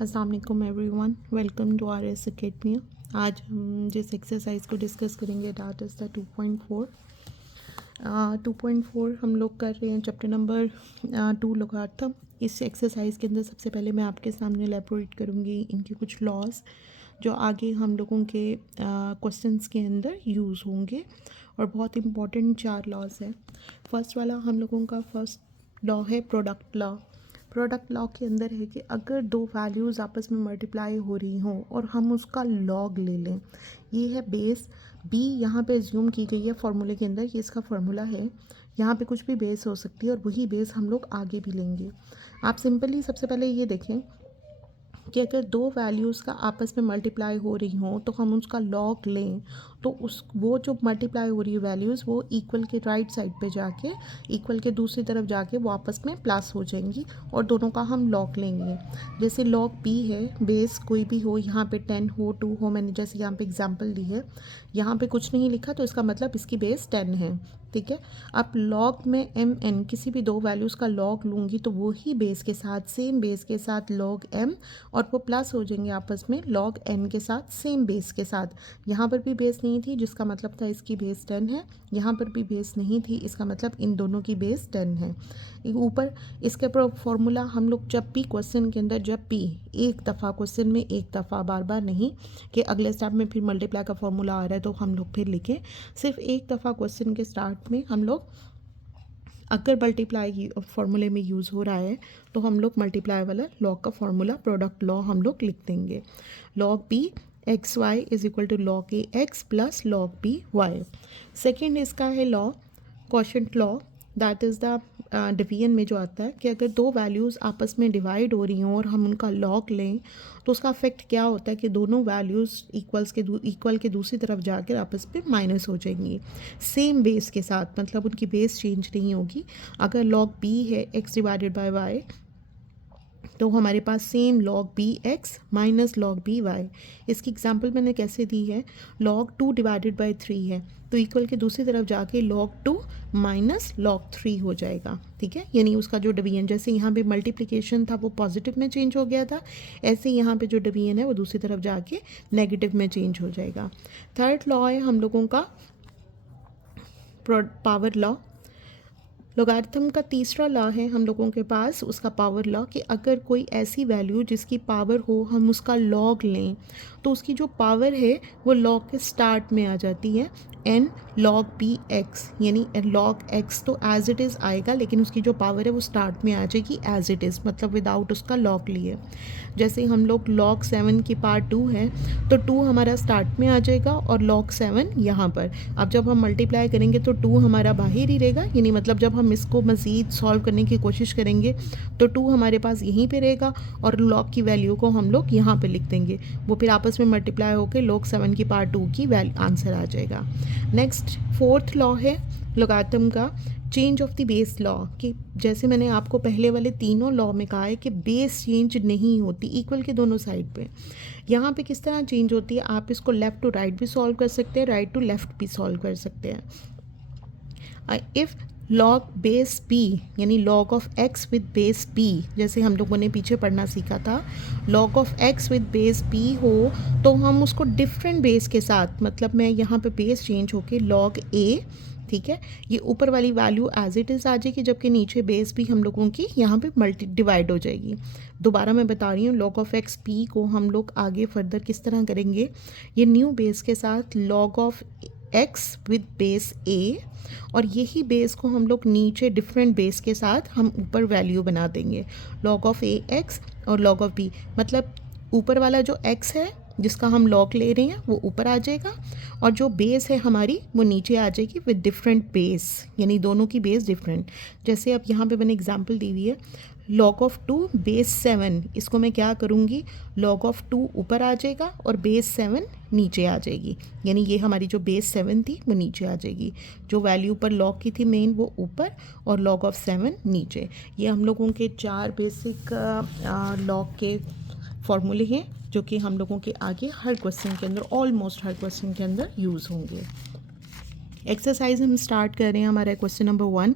अस्सलाम वालेकुम everyone, welcome to R S academy. आज हम जिस एक्सरसाइज को डिस्कस करेंगे दैट इज़ द 2.4। 2.4 हम लोग कर रहे हैं चैप्टर नंबर 2 लोगार्थम। इस एक्सरसाइज के अंदर सबसे पहले मैं आपके सामने एलैबोरेट करूँगी इनके कुछ लॉज जो आगे हम लोगों के क्वेश्चंस के अंदर यूज़ होंगे, और बहुत इंपॉर्टेंट 4 लॉज है। फर्स्ट वाला हम लोगों का फर्स्ट लॉ है प्रोडक्ट लॉ। प्रोडक्ट लॉ के अंदर है कि अगर दो वैल्यूज़ आपस में मल्टीप्लाई हो रही हों और हम उसका लॉग ले लें, ये है बेस बी यहाँ पे एज्यूम की गई है फॉर्मूले के अंदर, ये इसका फार्मूला है। यहाँ पे कुछ भी बेस हो सकती है और वही बेस हम लोग आगे भी लेंगे। आप सिंपली सबसे पहले ये देखें कि अगर दो वैल्यूज़ का आपस में मल्टीप्लाई हो रही हों तो हम उसका लॉग लें, तो वो जो मल्टीप्लाई हो रही है वैल्यूज़ वो इक्वल के राइट साइड पे जाके इक्वल के दूसरी तरफ जाके वो आपस में प्लस हो जाएंगी और दोनों का हम लॉग लेंगे। जैसे लॉग बी है, बेस कोई भी हो, यहाँ पे 10 हो 2 हो, मैंने जैसे यहाँ पे एग्जांपल दी है, यहाँ पे कुछ नहीं लिखा तो इसका मतलब इसकी बेस 10 है। ठीक है, अब लॉग में एम एन किसी भी दो वैल्यूज़ का लॉग लूँगी तो वही बेस के साथ सेम बेस के साथ लॉग एम, और वो प्लस हो जाएंगे आपस में लॉग एन के साथ सेम बेस के साथ। यहाँ पर भी बेस नहीं थी जिसका मतलब था इसकी बेस 10 है, यहाँ पर भी बेस नहीं थी इसका मतलब इन दोनों की बेस 10 है। ऊपर इसके फॉर्मूला हम लोग जब भी क्वेश्चन के अंदर जब भी एक दफ़ा क्वेश्चन में एक दफ़ा बार बार नहीं कि अगले स्टेप में फिर मल्टीप्लाई का फॉर्मूला आ रहा है तो हम लोग फिर लिखें, सिर्फ एक दफ़ा क्वेश्चन के स्टार्ट में हम लोग अगर मल्टीप्लाई फार्मूले में यूज़ हो रहा है तो हम लोग मल्टीप्लाई वाला लॉग का फार्मूला प्रोडक्ट लॉ हम लोग लिख देंगे। Log B x y is equal to log a x plus log B y. Second इसका है law quotient law, that is the division में जो आता है कि अगर दो वैल्यूज़ आपस में डिवाइड हो रही हों और हम उनका लॉग लें तो उसका इफेक्ट क्या होता है कि दोनों वैल्यूज़ इक्वल के दूसरी तरफ जाकर आपस में माइनस हो जाएंगी सेम बेस के साथ, मतलब उनकी बेस चेंज नहीं होगी। अगर लॉग बी है एक्स डिवाइडेड बाय वाई तो हमारे पास same log B X minus log B Y. इसकी एग्जांपल मैंने कैसे दी है, लॉग 2 डिवाइडेड बाय 3 है तो इक्वल के दूसरी तरफ जाके लॉग 2 माइनस लॉग 3 हो जाएगा। ठीक है, यानी उसका जो डिवीजन, जैसे यहाँ पे मल्टीप्लिकेशन था वो पॉजिटिव में चेंज हो गया था, ऐसे यहाँ पे जो डिवीजन है वो दूसरी तरफ जाके नेगेटिव में चेंज हो जाएगा। थर्ड लॉ है हम लोगों का पावर लॉ। लोगारिथम का तीसरा लॉ है हम लोगों के पास उसका पावर लॉ कि अगर कोई ऐसी वैल्यू जिसकी पावर हो हम उसका लॉग लें तो उसकी जो पावर है वो लॉग के स्टार्ट में आ जाती है एन लॉग बी एक्स, यानी लॉग एक्स तो एज इट इज़ आएगा लेकिन उसकी जो पावर है वो स्टार्ट में आ जाएगी एज इट इज़, मतलब विदाउट उसका लॉग लिए। जैसे हम लोग लॉग 7 की पार्ट 2 है तो 2 हमारा स्टार्ट में आ जाएगा और लॉग 7 यहाँ पर। अब जब हम मल्टीप्लाई करेंगे तो 2 हमारा बाहर ही रहेगा, यानी मतलब जब हम इसको मज़ीद सॉल्व करने की कोशिश करेंगे तो 2 हमारे पास यहीं पे रहेगा और लॉग की वैल्यू को हम लोग यहाँ पे लिख देंगे, वो फिर आपस में मल्टीप्लाई होकर लॉग 7 की पार्ट 2 की आंसर आ जाएगा। नेक्स्ट फोर्थ लॉ है लोगारिथम का change of the base law, कि जैसे मैंने आपको पहले वाले तीनों लॉ में कहा है कि बेस चेंज नहीं होती इक्वल के दोनों साइड पे। यहाँ पे किस तरह चेंज होती है, आप इसको लेफ़्ट टू राइट भी सॉल्व कर सकते हैं, राइट टू लेफ़्ट भी सॉल्व कर सकते हैं। इफ़ लॉग बेस बी यानी log of x with base b, जैसे हम लोगों ने पीछे पढ़ना सीखा था, log of x with base b हो तो हम उसको डिफरेंट बेस के साथ, मतलब मैं यहाँ पे बेस चेंज होके लॉग ए, ठीक है, ये ऊपर वाली वैल्यू एज इट इज़ आ जाएगी जबकि नीचे बेस भी हम लोगों की यहाँ पे मल्टी डिवाइड हो जाएगी। दोबारा मैं बता रही हूँ, लॉग ऑफ एक्स पी को हम लोग आगे फर्दर किस तरह करेंगे, ये न्यू बेस के साथ log of x with base A, और यही बेस को हम लोग नीचे डिफरेंट बेस के साथ हम ऊपर वैल्यू बना देंगे लॉग ऑफ ए एक्स और लॉग ऑफ बी, मतलब ऊपर वाला जो एक्स है जिसका हम लॉग ले रहे हैं वो ऊपर आ जाएगा और जो बेस है हमारी वो नीचे आ जाएगी विद डिफरेंट बेस, यानी दोनों की बेस डिफरेंट। जैसे अब यहाँ पे मैंने एग्जांपल दी हुई है लॉग ऑफ 2 बेस 7, इसको मैं क्या करूँगी, लॉग ऑफ 2 ऊपर आ जाएगा और बेस 7 नीचे आ जाएगी, यानी ये हमारी जो बेस 7 थी वो नीचे आ जाएगी, जो वैल्यू पर लॉग की थी मेन वो ऊपर और लॉग ऑफ 7 नीचे। ये हम लोगों के 4 बेसिक लॉग के फॉर्मूले हैं जो कि हम लोगों के आगे हर क्वेश्चन के अंदर, ऑलमोस्ट हर क्वेश्चन के अंदर यूज़ होंगे। एक्सरसाइज हम स्टार्ट कर रहे हैं, हमारा क्वेश्चन नंबर 1।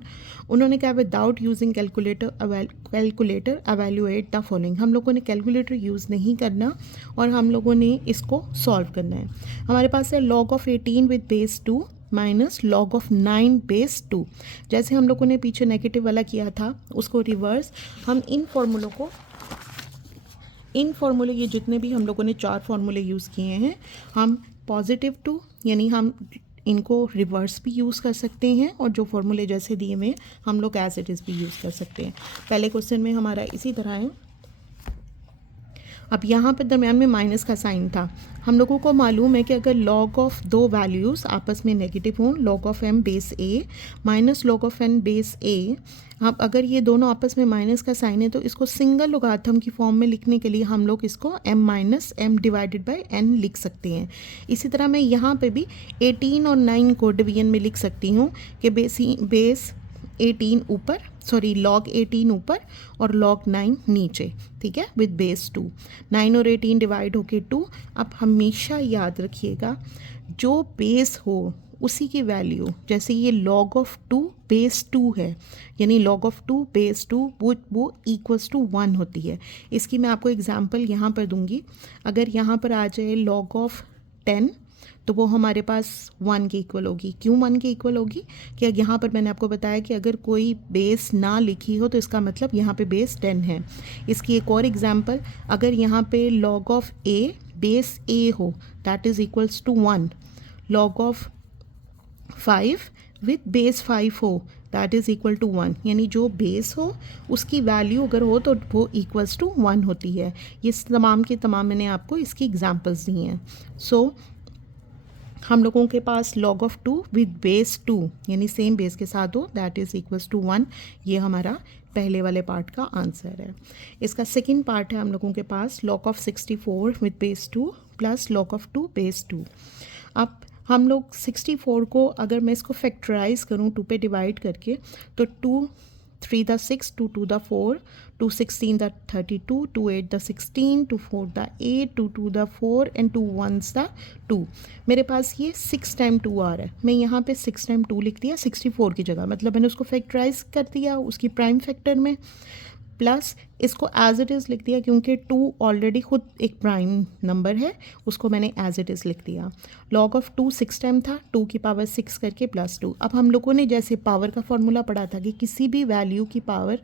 उन्होंने कहा without using calculator evaluate the following. हम लोगों ने कैलकुलेटर यूज़ नहीं करना और हम लोगों ने इसको सॉल्व करना है। हमारे पास है log of 18 with base 2 minus log of 9 base 2। जैसे हम लोगों ने पीछे नेगेटिव वाला किया था उसको रिवर्स हम इन फॉर्मूले ये जितने भी हम लोगों ने 4 फार्मूले यूज़ किए हैं, हम पॉजिटिव 2 यानी हम इनको रिवर्स भी यूज़ कर सकते हैं और जो फॉर्मूले जैसे दिए हुए हम लोग एज इट इज़ भी यूज़ कर सकते हैं। पहले क्वेश्चन में हमारा इसी तरह है। अब यहाँ पर दरम्यान में माइनस का साइन था। हम लोगों को मालूम है कि अगर लॉग ऑफ दो वैल्यूज़ आपस में नेगेटिव हों, log of m base a minus log of n base a, अब अगर ये दोनों आपस में माइनस का साइन है तो इसको सिंगल लोगारिथम की फॉर्म में लिखने के लिए हम लोग इसको m minus m divided by n लिख सकते हैं। इसी तरह मैं यहाँ पे भी 18 और 9 को डिवीजन में लिख सकती हूँ कि बेस 18 ऊपर, सॉरी log 18 ऊपर और log 9 नीचे, ठीक है, विद बेस 2। 9 और 18 डिवाइड होके 2। अब हमेशा याद रखिएगा जो बेस हो उसी की वैल्यू, जैसे ये log ऑफ 2 बेस 2 है यानी log ऑफ 2 बेस 2 वो इक्वल्स टू 1 होती है। इसकी मैं आपको एग्जांपल यहाँ पर दूंगी। अगर यहाँ पर आ जाए log ऑफ 10 तो वो हमारे पास 1 के इक्वल होगी। क्यों 1 के इक्वल होगी? कि यहाँ पर मैंने आपको बताया कि अगर कोई बेस ना लिखी हो तो इसका मतलब यहाँ पे बेस 10 है। इसकी एक और एग्जांपल, अगर यहाँ पे log of a base a हो that is equals to 1, log of 5 with base 5 हो दैट इज़ इक्वल टू 1, यानी जो बेस हो उसकी वैल्यू अगर हो तो वो इक्वल्स टू 1 होती है। ये तमाम के तमाम मैंने आपको इसकी एग्जांपल्स दी हैं। सो हम लोगों के पास log ऑफ 2 विद बेस 2 यानी सेम बेस के साथ हो दैट इज़ इक्वल्स टू 1। ये हमारा पहले वाले पार्ट का आंसर है। इसका सेकंड पार्ट है हम लोगों के पास log of 64 with base 2 plus log of 2 base 2। अब हम लोग 64 को अगर मैं इसको फैक्टराइज करूँ 2 पे डिवाइड करके तो 2 3 the 6, 2 2 the 4, 2 16 the 32, 2 8 the 16, 2 4 the 8, 2 2 the 4 and 2 1s the 2। मेरे पास ये 6 टाइम 2 आ रहा है। मैं यहाँ पे 6 टाइम 2 लिख दिया 64 की जगह, मतलब मैंने उसको फैक्टराइज कर दिया उसकी प्राइम फैक्टर में, प्लस इसको एज इट इज़ लिख दिया क्योंकि 2 ऑलरेडी खुद एक प्राइम नंबर है, उसको मैंने एज इट इज़ लिख दिया। log ऑफ 2 6 टाइम था, 2 की पावर 6 करके प्लस 2। अब हम लोगों ने जैसे पावर का फॉर्मूला पढ़ा था कि किसी भी वैल्यू की पावर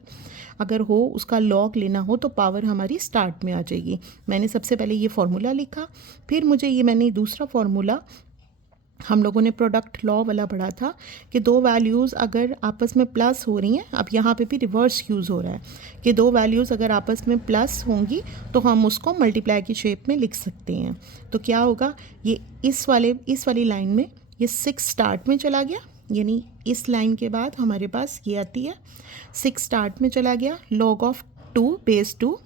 अगर हो उसका log लेना हो तो पावर हमारी स्टार्ट में आ जाएगी। मैंने सबसे पहले ये फार्मूला लिखा, फिर मैंने दूसरा फार्मूला, हम लोगों ने प्रोडक्ट लॉ वाला पढ़ा था कि दो वैल्यूज़ अगर आपस में प्लस हो रही हैं, अब यहाँ पे भी रिवर्स यूज़ हो रहा है कि दो वैल्यूज़ अगर आपस में प्लस होंगी तो हम उसको मल्टीप्लाई की शेप में लिख सकते हैं। तो क्या होगा, ये इस वाली लाइन में ये 6 स्टार्ट में चला गया, यानी इस लाइन के बाद हमारे पास ये आती है 6 स्टार्ट में चला गया, log of 2 base 2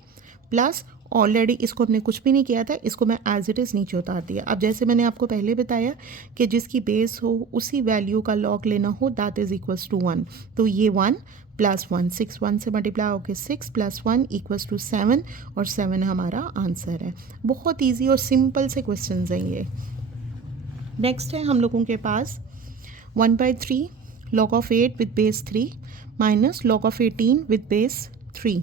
plus already इसको हमने कुछ भी नहीं किया था, इसको मैं एज इट इज़ नीचे उतार दिया। अब जैसे मैंने आपको पहले बताया कि जिसकी बेस हो उसी वैल्यू का log लेना हो दैट इज़ इक्वल्स टू 1। तो ये 1 प्लस 1, 6 1 से मल्टीप्लाई होकर 6 प्लस 1 इक्वल्स टू 7 और 7 हमारा आंसर है। बहुत ईजी और सिंपल से क्वेश्चन हैं ये। नेक्स्ट है हम लोगों के पास 1/3 log of 8 with base 3 minus log of 18 with base 3।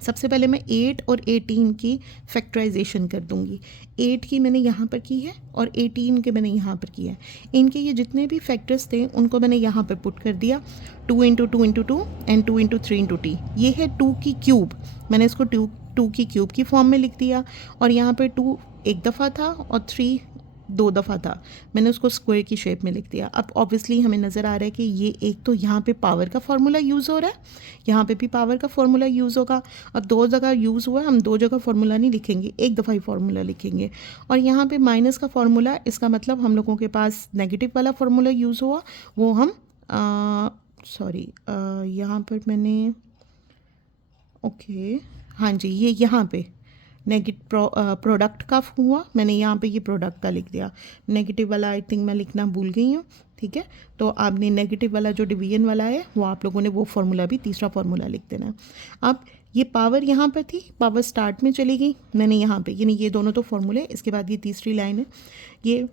सबसे पहले मैं 8 और 18 की फैक्टराइजेशन कर दूंगी। 8 की मैंने यहाँ पर की है और 18 के मैंने यहाँ पर किया है। इनके ये जितने भी फैक्टर्स थे उनको मैंने यहाँ पर पुट कर दिया, 2 × 2 × 2 एंड 2 × 3 × t। ये है 2 की क्यूब, मैंने इसको 2 की क्यूब की फॉर्म में लिख दिया और यहाँ पर 2 एक दफ़ा था और 3 2 दफ़ा था, मैंने उसको स्क्वायर की शेप में लिख दिया। अब ऑब्वियसली हमें नज़र आ रहा है कि ये एक तो यहाँ पे पावर का फार्मूला यूज़ हो रहा है, यहाँ पे भी पावर का फार्मूला यूज़ होगा और 2 जगह यूज़ हुआ, हम 2 जगह फार्मूला नहीं लिखेंगे, एक दफ़ा ही फार्मूला लिखेंगे। और यहाँ पे माइनस का फार्मूला, इसका मतलब हम लोगों के पास नेगेटिव वाला फार्मूला यूज़ हुआ, वो हम यहाँ पर मैंने हाँ जी, ये यहाँ पे प्रोडक्ट का हुआ, मैंने यहाँ पे ये प्रोडक्ट का लिख दिया। नेगेटिव वाला आई थिंक मैं लिखना भूल गई हूँ, ठीक है। तो आपने नेगेटिव वाला जो डिवीजन वाला है वो आप लोगों ने वो फार्मूला भी तीसरा फार्मूला लिख देना है। अब ये पावर यहाँ पर थी, पावर स्टार्ट में चली गई, मैंने यहाँ पे, यानी ये दोनों तो फार्मूले, इसके बाद ये तीसरी लाइन है, ये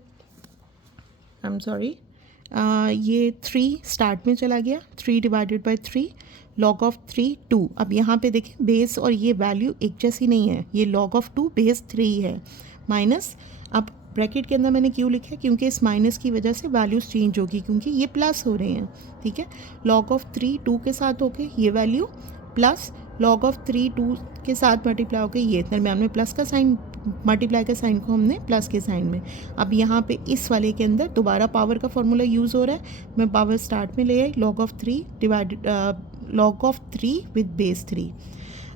ये 3 स्टार्ट में चला गया, 3 डिवाइडेड बाई 3 log ऑफ 3 2। अब यहाँ पे देखें बेस और ये वैल्यू एक जैसी नहीं है, ये log ऑफ 2 बेस 3 है माइनस। अब ब्रैकेट के अंदर मैंने क्यों लिखा है, क्योंकि इस माइनस की वजह से वैल्यूज़ चेंज होगी, क्योंकि ये प्लस हो रहे हैं, ठीक है। log ऑफ 3 2 के साथ होके ये वैल्यू प्लस log ऑफ 3 2 के साथ मल्टीप्लाई होके ये, दरम्यान में प्लस का साइन, मल्टीप्लाई के साइन को हमने प्लस के साइन में। अब यहाँ पे इस वाले के अंदर दोबारा पावर का फॉर्मूला यूज़ हो रहा है, मैं पावर स्टार्ट में ले आई, log of 3 divided log of 3 with base 3।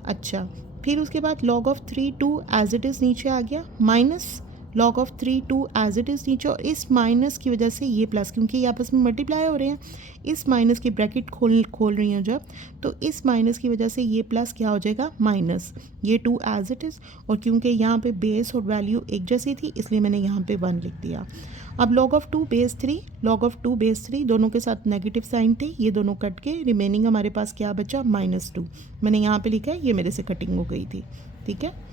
अच्छा, फिर उसके बाद log of 3 2 as it is नीचे आ गया, minus log of 3 2 as it is नीचे, और इस माइनस की वजह से ये प्लस, क्योंकि ये आपस में मल्टीप्लाई हो रहे हैं, इस माइनस की ब्रैकेट खोल रही हैं जब, तो इस माइनस की वजह से ये प्लस क्या हो जाएगा माइनस, ये 2 एज इट इज़। और क्योंकि यहाँ पे बेस और वैल्यू एक जैसी थी इसलिए मैंने यहाँ पे 1 लिख दिया। अब log of 2 base 3, log of 2 base 3 दोनों के साथ नेगेटिव साइन थे, ये दोनों कट के रिमेनिंग हमारे पास क्या बचा -2। मैंने यहाँ पे लिखा है, ये मेरे से कटिंग हो गई थी, ठीक है।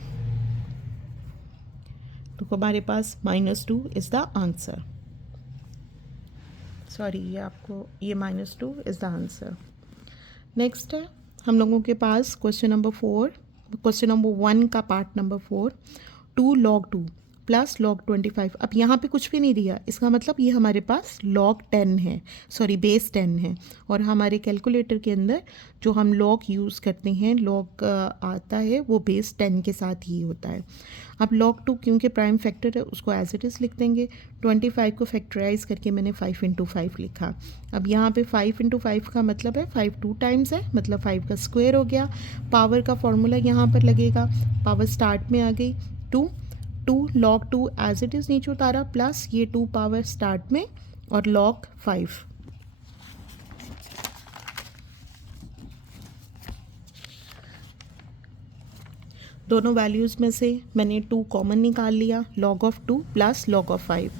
तो हमारे पास -2 इज़ द आंसर। सॉरी, ये आपको ये -2 इज़ द आंसर। नेक्स्ट है हम लोगों के पास क्वेश्चन नंबर 4, क्वेश्चन नंबर 1 का part number 4, 2 log 2 plus log 25। अब यहाँ पे कुछ भी नहीं दिया, इसका मतलब ये हमारे पास log 10 है, सॉरी बेस 10 है। और हमारे कैलकुलेटर के अंदर जो हम log यूज़ करते हैं, log आता है वो बेस 10 के साथ ही होता है। अब log 2 क्योंकि प्राइम फैक्टर है उसको एज इट इज़ लिख देंगे, 25 को फैक्टराइज करके मैंने 5 × 5 लिखा। अब यहाँ पे 5 × 5 का मतलब है 5 2 टाइम्स है, मतलब 5 का स्क्वायर हो गया। पावर का फॉर्मूला यहाँ पर लगेगा, पावर स्टार्ट में आ गई 2 log 2 एज इट इज़ नीचे उतारा, प्लस ये 2 पावर स्टार्ट में और log 5। दोनों वैल्यूज़ में से मैंने 2 कॉमन निकाल लिया, log of 2 plus log of 5।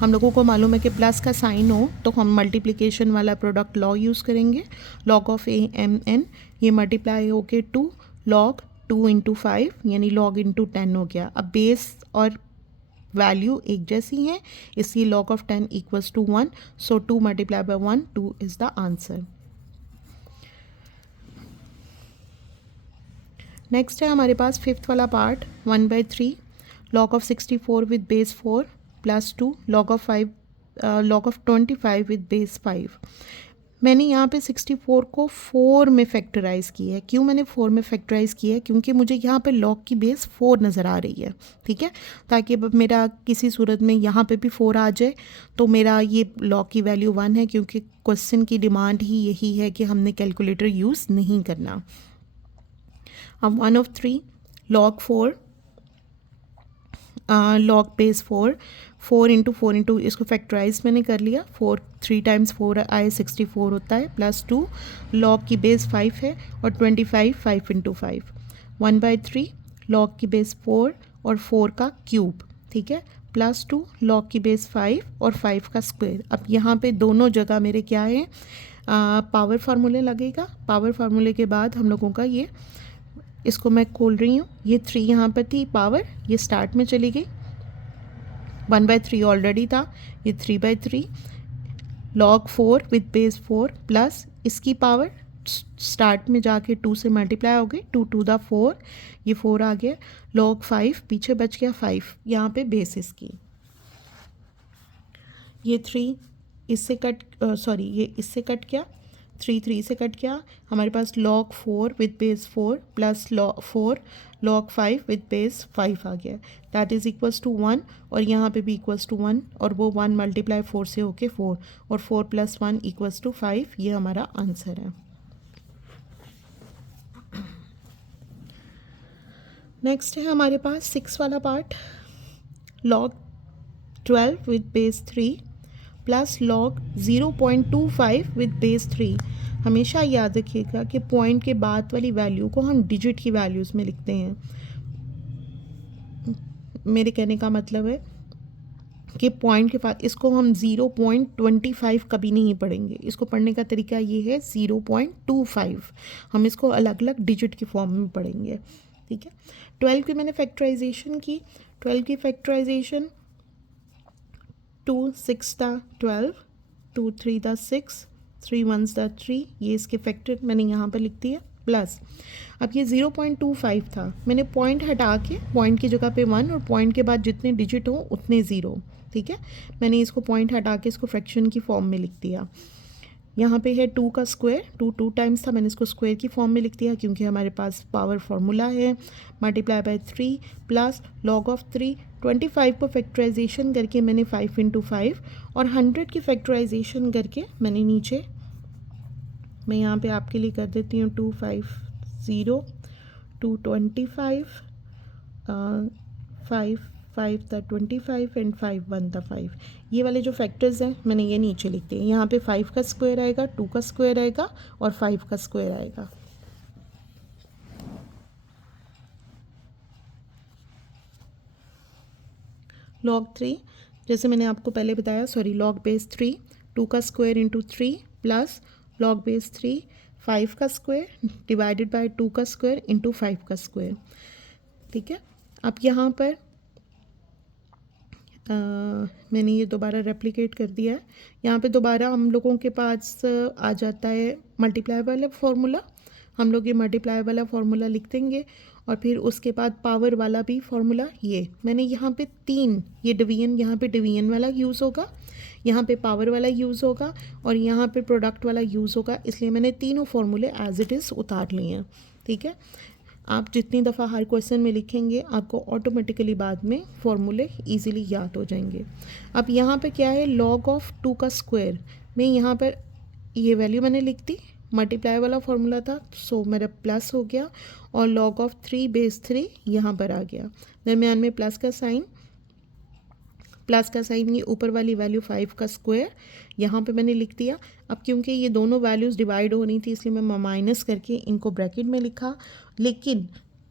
हम लोगों को मालूम है कि प्लस का साइन हो तो हम मल्टीप्लिकेशन वाला प्रोडक्ट लॉ यूज़ करेंगे, log ऑफ AMN, ये मल्टीप्लाई होके 2 log 2 × 5 यानी log × 10 हो गया। अब बेस और वैल्यू एक जैसी हैं, इसलिए log of 10 equals to 1, so 2 multiply by 1, 2 is the answer. Next है हमारे पास 5th वाला part, 1/3 log of 64 with base 4 plus 2 log of 25 with base 5। मैंने यहाँ पे 64 को 4 में फैक्टराइज़ किया है। क्यों मैंने 4 में फैक्टराइज़ किया है, क्योंकि मुझे यहाँ पे log की बेस 4 नज़र आ रही है, ठीक है, ताकि अब मेरा किसी सूरत में यहाँ पे भी 4 आ जाए तो मेरा ये log की वैल्यू 1 है, क्योंकि क्वेश्चन की डिमांड ही यही है कि हमने कैलकुलेटर यूज़ नहीं करना। अब 1/3 log 4 log बेस 4 × 4 × इसको फैक्टराइज मैंने कर लिया, 4 3 टाइम्स 4 आए 64 होता है, प्लस 2 log की बेस 5 है और 25 5 × 5, 1/3 log की बेस 4 और 4 का क्यूब, ठीक है, प्लस 2 log की बेस 5 और 5 का स्क्वायर। अब यहाँ पे दोनों जगह मेरे क्या है, पावर फार्मूले लगेगा। पावर फार्मूले के बाद हम लोगों का ये, इसको मैं खोल रही हूँ, ये 3 यहाँ पर थी पावर, ये स्टार्ट में चली गई, 1/3 ऑलरेडी था, ये 3/3 log 4 विद बेस 4 प्लस इसकी पावर स्टार्ट में जाके 2 से मल्टीप्लाई हो गई, 2 2 द 4, ये 4 आ गया, log 5 पीछे बच गया 5 यहाँ पे बेस इसकी, ये 3 इससे कट, सॉरी ये इससे कट गया, 3 3 से कट गया, हमारे पास log 4 with base 4 plus log 5 with base 5 आ गया, दैट इज़ इक्वल्स टू 1, और यहाँ पे भी इक्वल्स टू 1, और वो 1 मल्टीप्लाई 4 से होके 4, और 4 + 1 इक्वल्स टू 5, ये हमारा आंसर है। नेक्स्ट है हमारे पास 6 वाला part, log 12 with base 3 plus log 0.25 with base 3। हमेशा याद रखिएगा कि पॉइंट के बाद वाली वैल्यू को हम डिजिट की वैल्यूज़ में लिखते हैं। मेरे कहने का मतलब है कि पॉइंट के बाद इसको हम 0.25 कभी नहीं पढ़ेंगे, इसको पढ़ने का तरीका ये है 0.25, हम इसको अलग अलग डिजिट की फॉर्म में पढ़ेंगे, ठीक है। 12 की मैंने फैक्टराइजेशन की, 12 की फैक्टराइजेशन 2 6 12, 2 3 द 6, 3 1 द 3, ये इसके फैक्टर मैंने यहाँ पर लिख दिया प्लस। अब ये 0.25 था, मैंने पॉइंट हटा के पॉइंट की जगह पे 1 और पॉइंट के बाद जितने डिजिट हो उतने 0, ठीक है। मैंने इसको पॉइंट हटा के इसको फ्रैक्शन की फॉर्म में लिख दिया। यहाँ पे है 2 का स्क्वायर, 2 टाइम्स था, मैंने इसको स्क्वायर की फॉर्म में लिख दिया क्योंकि हमारे पास पावर फार्मूला है। Multiply by 3 plus log of 3, 25 को फैक्टराइजेशन करके मैंने 5 × 5 और 100 की फैक्टराइजेशन करके मैंने नीचे, मैं यहाँ पे आपके लिए कर देती हूँ 250, 225, 5 5 था 25 एंड 5 1 था 5। ये वाले जो फैक्टर्स हैं मैंने ये नीचे लिख दिए। यहाँ पे 5 का स्क्वायर आएगा, 2 का स्क्वायर आएगा और 5 का स्क्वायर आएगा। लॉग 3, जैसे मैंने आपको पहले बताया, सॉरी, लॉग बेस 3, 2 का square into 3 plus log base 3, 5 का स्क्वायर डिवाइडेड बाय 2 का स्क्वायर इंटू 5 का स्क्वायर, ठीक है। अब यहाँ पर मैंने ये दोबारा रेप्लिकेट कर दिया है। यहाँ पे दोबारा हम लोगों के पास आ जाता है मल्टीप्लाई वाला फार्मूला। हम लोग ये मल्टीप्लाई वाला फार्मूला लिख देंगे और फिर उसके बाद पावर वाला भी फार्मूला। ये मैंने यहाँ पे 3, ये डिवीजन, यहाँ पे डिवीजन वाला यूज़ होगा, यहाँ पे पावर वाला यूज़ होगा और यहाँ पे प्रोडक्ट वाला यूज़ होगा, इसलिए मैंने तीनों फार्मूले एज इट इज़ उतार लिए हैं, ठीक है। आप जितनी दफ़ा हर क्वेश्चन में लिखेंगे आपको ऑटोमेटिकली बाद में फॉर्मूले इजीली याद हो जाएंगे। अब यहाँ पे क्या है, log ऑफ 2 का स्क्वायर, मैं यहाँ पर ये वैल्यू मैंने लिख दी, मल्टीप्लाई वाला फार्मूला था सो मेरा प्लस हो गया और log ऑफ 3 बेस 3 यहाँ पर आ गया। दरमियान में प्लस का साइन, ये ऊपर वाली वैल्यू 5 का स्क्वायर यहाँ पे मैंने लिख दिया। अब क्योंकि ये दोनों वैल्यूज़ डिवाइड हो रही थी इसलिए मैं माइनस करके इनको ब्रैकेट में लिखा, लेकिन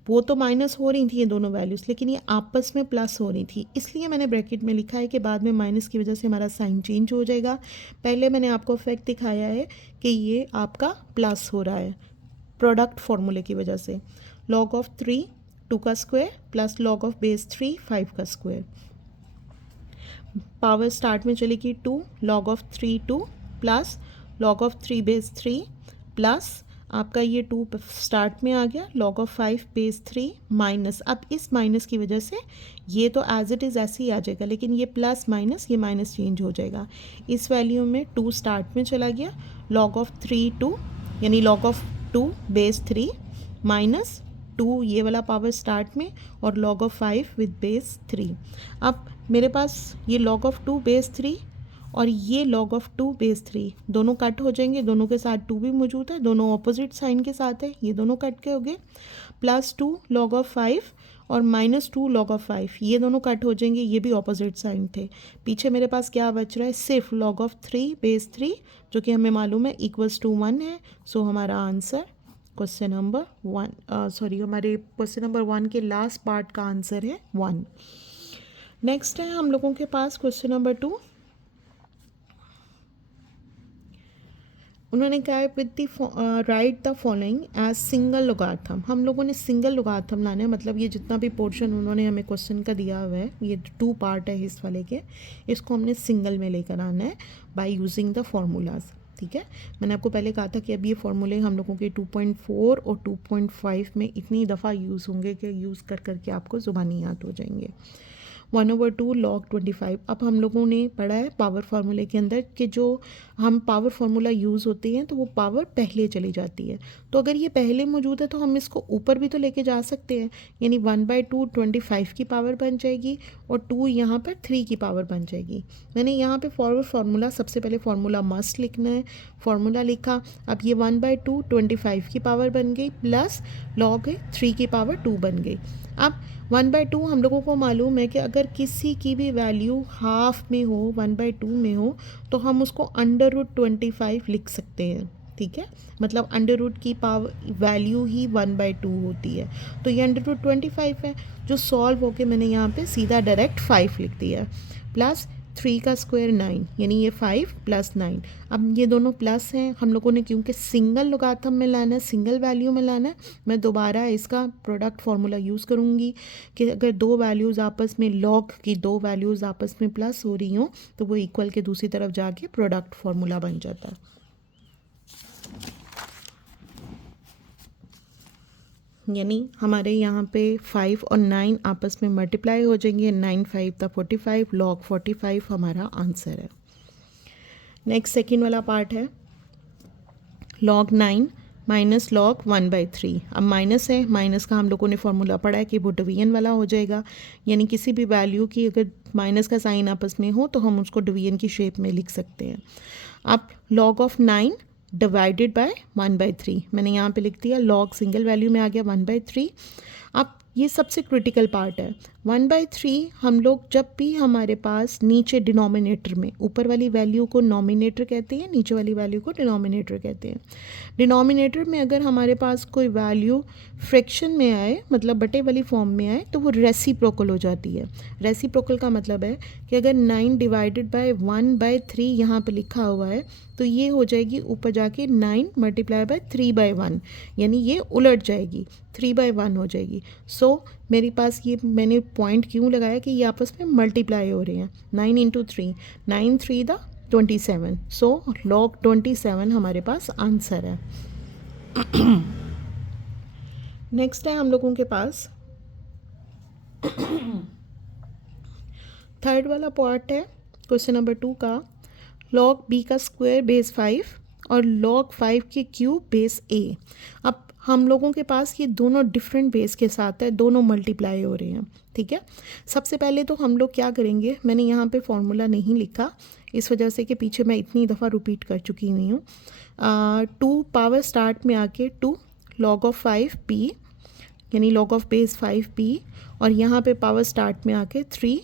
वो तो माइनस हो रही थी ये दोनों वैल्यूज़, लेकिन ये आपस में प्लस हो रही थी, इसलिए मैंने ब्रैकेट में लिखा है कि बाद में माइनस की वजह से हमारा साइन चेंज हो जाएगा। पहले मैंने आपको फैक्ट दिखाया है कि ये आपका प्लस हो रहा है प्रोडक्ट फार्मूले की वजह से। लॉग ऑफ 3 2 का square plus log of base 3 5 का स्क्वायर, पावर स्टार्ट में चलेगी 2, log of 3 2 plus log of 3 base 3 plus आपका ये 2 स्टार्ट में आ गया, लॉग ऑफ 5 बेस 3 माइनस। अब इस माइनस की वजह से ये तो एज इट इज़ ऐसे ही आ जाएगा, लेकिन ये प्लस माइनस, ये माइनस चेंज हो जाएगा। इस वैल्यू में 2 स्टार्ट में चला गया, लॉग ऑफ 3 2 यानी लॉग ऑफ 2 बेस 3 माइनस 2 ये वाला पावर स्टार्ट में और लॉग ऑफ 5 विद बेस 3। अब मेरे पास ये लॉग ऑफ 2 बेस 3 और ये लॉग ऑफ 2 बेस 3 दोनों कट हो जाएंगे, दोनों के साथ 2 भी मौजूद है, दोनों ऑपोजिट साइन के साथ है, ये दोनों कट के हो गए। प्लस 2 लॉग ऑफ 5 और माइनस 2 लॉग ऑफ 5 ये दोनों कट हो जाएंगे, ये भी ऑपोजिट साइन थे। पीछे मेरे पास क्या बच रहा है, सिर्फ लॉग ऑफ 3 बेस 3 जो कि हमें मालूम है इक्वल्स टू 1 है। सो हमारा आंसर क्वेश्चन नंबर 1, हमारे क्वेश्चन नंबर 1 के लास्ट पार्ट का आंसर है 1। नेक्स्ट है हम लोगों के पास क्वेश्चन नंबर 2। उन्होंने कहा है with the write the following as single logarithm. हम लोगों ने सिंगल लोगार्थम लाना है, मतलब ये जितना भी पोर्शन उन्होंने हमें क्वेश्चन का दिया हुआ है, ये 2 पार्ट है इस वाले के, इसको हमने सिंगल में लेकर आना है बाय यूजिंग द फार्मूलाज, ठीक है। मैंने आपको पहले कहा था कि अब ये फार्मूले हम लोगों के 2.4 और 2.5 में इतनी दफ़ा यूज़ होंगे कि यूज़ कर करके आपको ज़ुबानी याद हो जाएंगे। 1/2 log 25। अब हम लोगों ने पढ़ा है पावर फार्मूले के अंदर कि जो हम पावर फार्मूला यूज़ होते हैं तो वो पावर पहले चली जाती है, तो अगर ये पहले मौजूद है तो हम इसको ऊपर भी तो लेके जा सकते हैं, यानी 1/2 25 की पावर बन जाएगी और 2 यहाँ पर 3 की पावर बन जाएगी। मैंने यहाँ पे फॉरवर्ड फार्मूला, सबसे पहले फार्मूला मस्ट लिखना है, फार्मूला लिखा। अब ये 1/2 25 की पावर बन गई प्लस लॉग 3 की पावर 2 बन गई। अब 1/2 हम लोगों को मालूम है कि अगर किसी की भी वैल्यू हाफ में हो, 1/2 में हो, तो हम उसको √25 लिख सकते हैं, ठीक है। मतलब √ की पावर वैल्यू ही 1/2 होती है, तो ये √25 है जो सॉल्व होके मैंने यहाँ पे सीधा डायरेक्ट 5 लिख दिया, प्लस 3 का स्क्वायर 9, यानी ये 5 प्लस 9। अब ये दोनों प्लस हैं, हम लोगों ने क्योंकि सिंगल लोगारिथम में लाना है, सिंगल वैल्यू में लाना है, मैं दोबारा इसका प्रोडक्ट फार्मूला यूज़ करूँगी कि अगर दो वैल्यूज़ आपस में, लॉग की दो वैल्यूज़ आपस में प्लस हो रही हों तो वो इक्वल के दूसरी तरफ जाके प्रोडक्ट फार्मूला बन जाता है। यानी हमारे यहाँ पे 5 और 9 आपस में मल्टीप्लाई हो जाएंगे, 9 5 था 45, लॉग 45 हमारा आंसर है। नेक्स्ट सेकेंड वाला पार्ट है लॉग 9 माइनस लॉग 1/3। अब माइनस है, माइनस का हम लोगों ने फॉर्मूला पढ़ा है कि वो डिवीजन वाला हो जाएगा, यानी किसी भी वैल्यू की अगर माइनस का साइन आपस में हो तो हम उसको डिवीजन की शेप में लिख सकते हैं। अब लॉग ऑफ 9 डिवाइडेड बाय 1/3, मैंने यहाँ पे लिख दिया, लॉग सिंगल वैल्यू में आ गया 1/3। अब ये सबसे क्रिटिकल पार्ट है, 1/3 हम लोग जब भी हमारे पास नीचे डिनोमिनेटर में, ऊपर वाली वैल्यू को नॉमिनेटर कहते हैं, नीचे वाली वैल्यू को डिनोमिनेटर कहते हैं। डिनोमिनेटर में अगर हमारे पास कोई वैल्यू फ्रैक्शन में आए, मतलब बटे वाली फॉर्म में आए, तो वो रेसिप्रोकल हो जाती है। रेसिप्रोकल का मतलब है कि अगर 9 डिवाइडेड बाय 1/3 यहाँ पे लिखा हुआ है तो ये हो जाएगी ऊपर जाके 9 मल्टीप्लाई बाय 3/1, यानी ये उलट जाएगी, 3/1 हो जाएगी। सो मेरे पास ये मैंने पॉइंट क्यों लगाया कि ये आपस में मल्टीप्लाई हो रहे हैं, 9 इंटू 3, 9 3 द 27, सो लॉग 27 हमारे पास आंसर है। नेक्स्ट है हम लोगों के पास थर्ड वाला पार्ट है क्वेश्चन नंबर 2 का, लॉग बी का स्क्वायर बेस 5 और लॉग 5 के क्यूब बेस ए। अब हम लोगों के पास ये दोनों डिफरेंट बेस के साथ है, दोनों मल्टीप्लाई हो रहे हैं, ठीक है। सबसे पहले तो हम लोग क्या करेंगे, मैंने यहाँ पे फॉर्मूला नहीं लिखा इस वजह से कि पीछे मैं इतनी दफ़ा रिपीट कर चुकी हुई हूँ। 2 पावर स्टार्ट में आके 2 लॉग ऑफ 5 पी, यानी लॉग ऑफ बेस 5 पी, और यहाँ पे पावर स्टार्ट में आके 3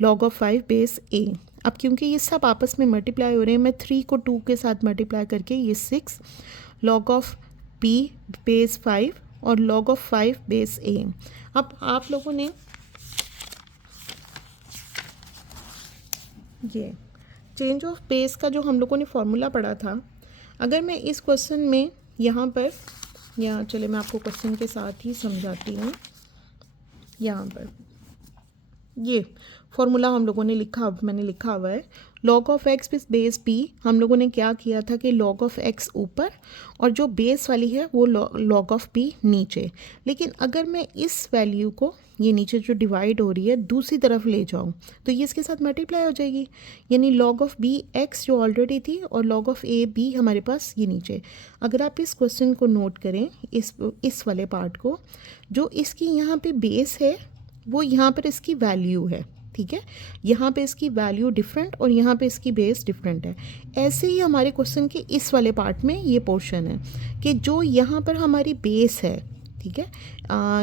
लॉग ऑफ 5 बेस ए। अब क्योंकि ये सब आपस में मल्टीप्लाई हो रहे हैं, मैं 3 को 2 के साथ मल्टीप्लाई करके ये 6 लॉग ऑफ पी बेस 5 और लॉग ऑफ 5 बेस ए। अब आप लोगों ने ये चेंज ऑफ बेस का जो हम लोगों ने फॉर्मूला पढ़ा था, अगर मैं इस क्वेश्चन में यहाँ पर, या चले मैं आपको क्वेश्चन के साथ ही समझाती हूँ। यहाँ पर ये फॉर्मूला हम लोगों ने मैंने लिखा हुआ है log of X plus base P. हम लोगों ने क्या किया था कि लॉग ऑफ एक्स ऊपर और जो बेस वाली है वो लॉग ऑफ पी नीचे। लेकिन अगर मैं इस वैल्यू को, ये नीचे जो डिवाइड हो रही है, दूसरी तरफ ले जाऊँ तो ये इसके साथ मल्टीप्लाई हो जाएगी, यानी लॉग ऑफ बी एक्स जो ऑलरेडी थी और लॉग ऑफ ए बी हमारे पास ये नीचे। अगर आप इस क्वेश्चन को नोट करें, इस वाले पार्ट को, जो इसकी यहाँ पे बेस है वो यहाँ पर इसकी वैल्यू है, ठीक है। यहाँ पे इसकी वैल्यू डिफरेंट और यहाँ पे इसकी बेस डिफरेंट है। ऐसे ही हमारे क्वेश्चन के इस वाले पार्ट में ये पोर्शन है कि जो यहाँ पर हमारी बेस है, ठीक है,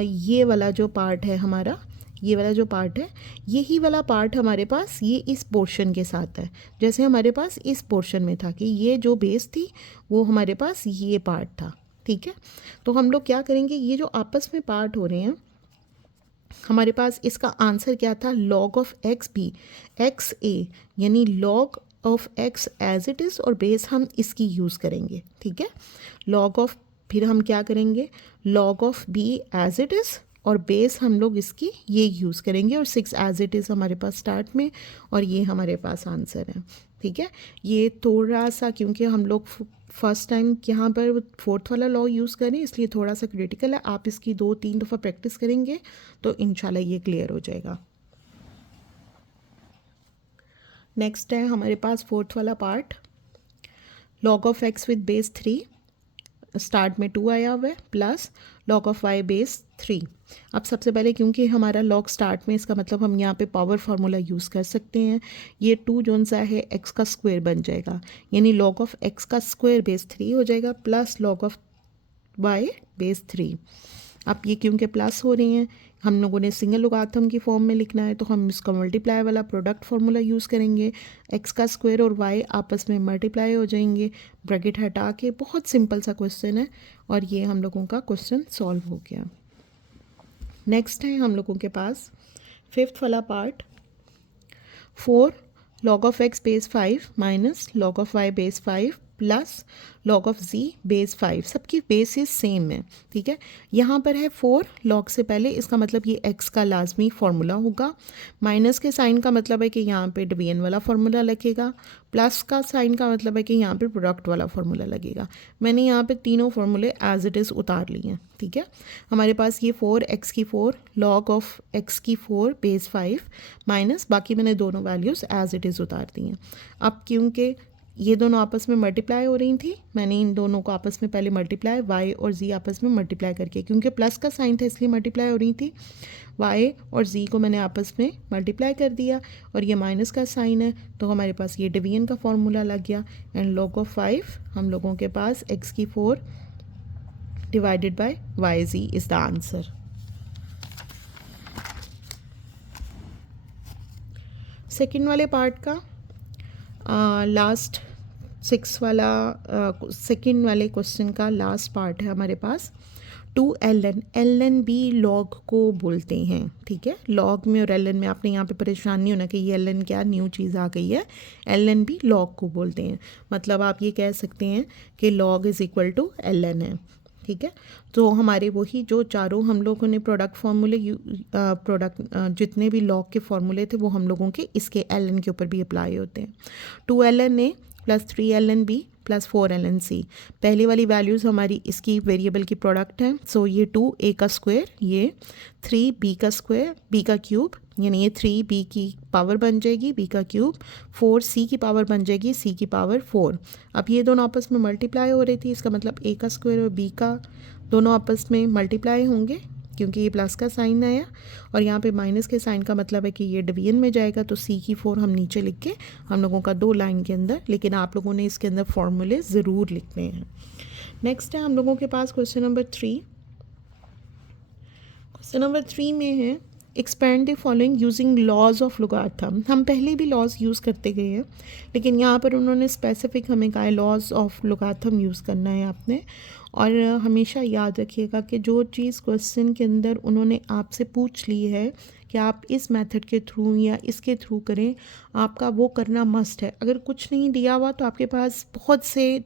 ये वाला जो पार्ट है हमारा, ये वाला जो पार्ट है, यही वाला पार्ट हमारे पास ये इस पोर्शन के साथ है। जैसे हमारे पास इस पोर्शन में था कि ये जो बेस थी वो हमारे पास ये पार्ट था, ठीक है। तो हम लोग क्या करेंगे, ये जो आपस में पार्ट हो रहे हैं, हमारे पास इसका आंसर क्या था, log of X B X A, यानी log of X as it is और बेस हम इसकी यूज़ करेंगे, ठीक है। लॉग ऑफ, फिर हम क्या करेंगे, log of b as it is और बेस हम लोग इसकी ये यूज़ करेंगे, और 6 एज इट इज़ हमारे पास स्टार्ट में, और ये हमारे पास आंसर है, ठीक है। ये थोड़ा सा, क्योंकि हम लोग फर्स्ट टाइम यहाँ पर फोर्थ वाला लॉ यूज़ करें, इसलिए थोड़ा सा क्रिटिकल है। आप इसकी 2-3 दफ़ा प्रैक्टिस करेंगे तो इंशाल्लाह ये क्लियर हो जाएगा। नेक्स्ट है हमारे पास फोर्थ वाला part, log of x with base 3, start में 2 आया हुआ है, plus log of y base 3। अब सबसे पहले क्योंकि हमारा लॉग स्टार्ट में, इसका मतलब हम यहाँ पे पावर फार्मूला यूज़ कर सकते हैं। ये 2 जोन सा है एक्स का स्क्वायर बन जाएगा, यानी लॉग ऑफ एक्स का स्क्वायर बेस 3 हो जाएगा, plus log of y base 3। अब ये क्योंकि प्लस हो रही हैं, हम लोगों ने सिंगल लोगारिथम की फॉर्म में लिखना है, तो हम इसका मल्टीप्लाई वाला प्रोडक्ट फार्मूला यूज़ करेंगे। एक्स का स्क्वायर और वाई आपस में मल्टीप्लाई हो जाएंगे, ब्रैकेट हटा के। बहुत सिंपल सा क्वेश्चन है, और ये हम लोगों का क्वेश्चन सॉल्व हो गया। नेक्स्ट है हम लोगों के पास फिफ्थ वाला part, 4 log of x base 5 minus log of y base 5 plus log of z base 5, सबकी बेसिस सेम है, ठीक है। यहाँ पर है 4 log से पहले, इसका मतलब ये x का लाजमी फार्मूला होगा। माइनस के साइन का मतलब है कि यहाँ पे डिवीजन वाला फार्मूला लगेगा। प्लस का साइन का मतलब है कि यहाँ पे प्रोडक्ट वाला फार्मूला लगेगा। मैंने यहाँ पे तीनों फार्मूले एज इट इज़ उतार लिए हैं, ठीक है। हमारे पास ये 4x की 4 log ऑफ x की 4 बेस 5 माइनस, बाकी मैंने दोनों वैल्यूज़ एज इट इज़ उतार दी हैं। अब क्योंकि ये दोनों आपस में मल्टीप्लाई हो रही थी, मैंने इन दोनों को आपस में पहले मल्टीप्लाई y और z आपस में मल्टीप्लाई करके, क्योंकि प्लस का साइन था इसलिए मल्टीप्लाई हो रही थी, y और z को मैंने आपस में मल्टीप्लाई कर दिया, और ये माइनस का साइन है तो हमारे पास ये डिवीजन का फॉर्मूला लग गया। एंड log ऑफ 5 हम लोगों के पास x की 4 divided by yz is the answer. Second वाले पार्ट का लास्ट 6 वाला सेकेंड वाले क्वेश्चन का लास्ट पार्ट है हमारे पास। 2ln, ln भी लॉग को बोलते हैं, ठीक है। लॉग में और ln में आपने यहाँ पे परेशान नहीं होना कि ये ln क्या न्यू चीज़ आ गई है, ln भी लॉग को बोलते हैं। मतलब आप ये कह सकते हैं कि log is equal to ln है, ठीक है। तो हमारे वही जो चारों हम लोगों ने प्रोडक्ट फार्मूले जितने भी लॉग के फार्मूले थे वो हम लोगों के इसके ln के ऊपर भी अप्लाई होते हैं। 2ln a plus 3ln b plus 4ln c, पहली वाली वैल्यूज़ हमारी इसकी वेरिएबल की प्रोडक्ट है। सो ये 2a का स्क्वायर, ये 3b का स्क्वायर, b का क्यूब, यानी ये 3b की पावर बन जाएगी b का क्यूब, 4c की पावर बन जाएगी c की पावर 4। अब ये दोनों आपस में मल्टीप्लाई हो रही थी, इसका मतलब a का स्क्वायर और b का दोनों आपस में मल्टीप्लाई होंगे क्योंकि ये प्लस का साइन आया, और यहाँ पे माइनस के साइन का मतलब है कि ये डिवीजन में जाएगा, तो c की 4 हम नीचे लिख के हम लोगों का 2 लाइन के अंदर, लेकिन आप लोगों ने इसके अंदर फॉर्मूले ज़रूर लिखने हैं। नेक्स्ट है हम लोगों के पास क्वेश्चन नंबर 3। क्वेश्चन नंबर 3 में है expand the following using laws of logarithm. हम पहले भी लॉज यूज़ करते गए हैं, लेकिन यहाँ पर उन्होंने स्पेसिफिक हमें कहा है लॉज ऑफ लोगार्थम यूज़ करना है आपने। और हमेशा याद रखिएगा कि जो चीज़ क्वेश्चन के अंदर उन्होंने आपसे पूछ ली है कि आप इस मेथड के थ्रू या इसके थ्रू करें, आपका वो करना मस्ट है। अगर कुछ नहीं दिया हुआ तो आपके पास बहुत से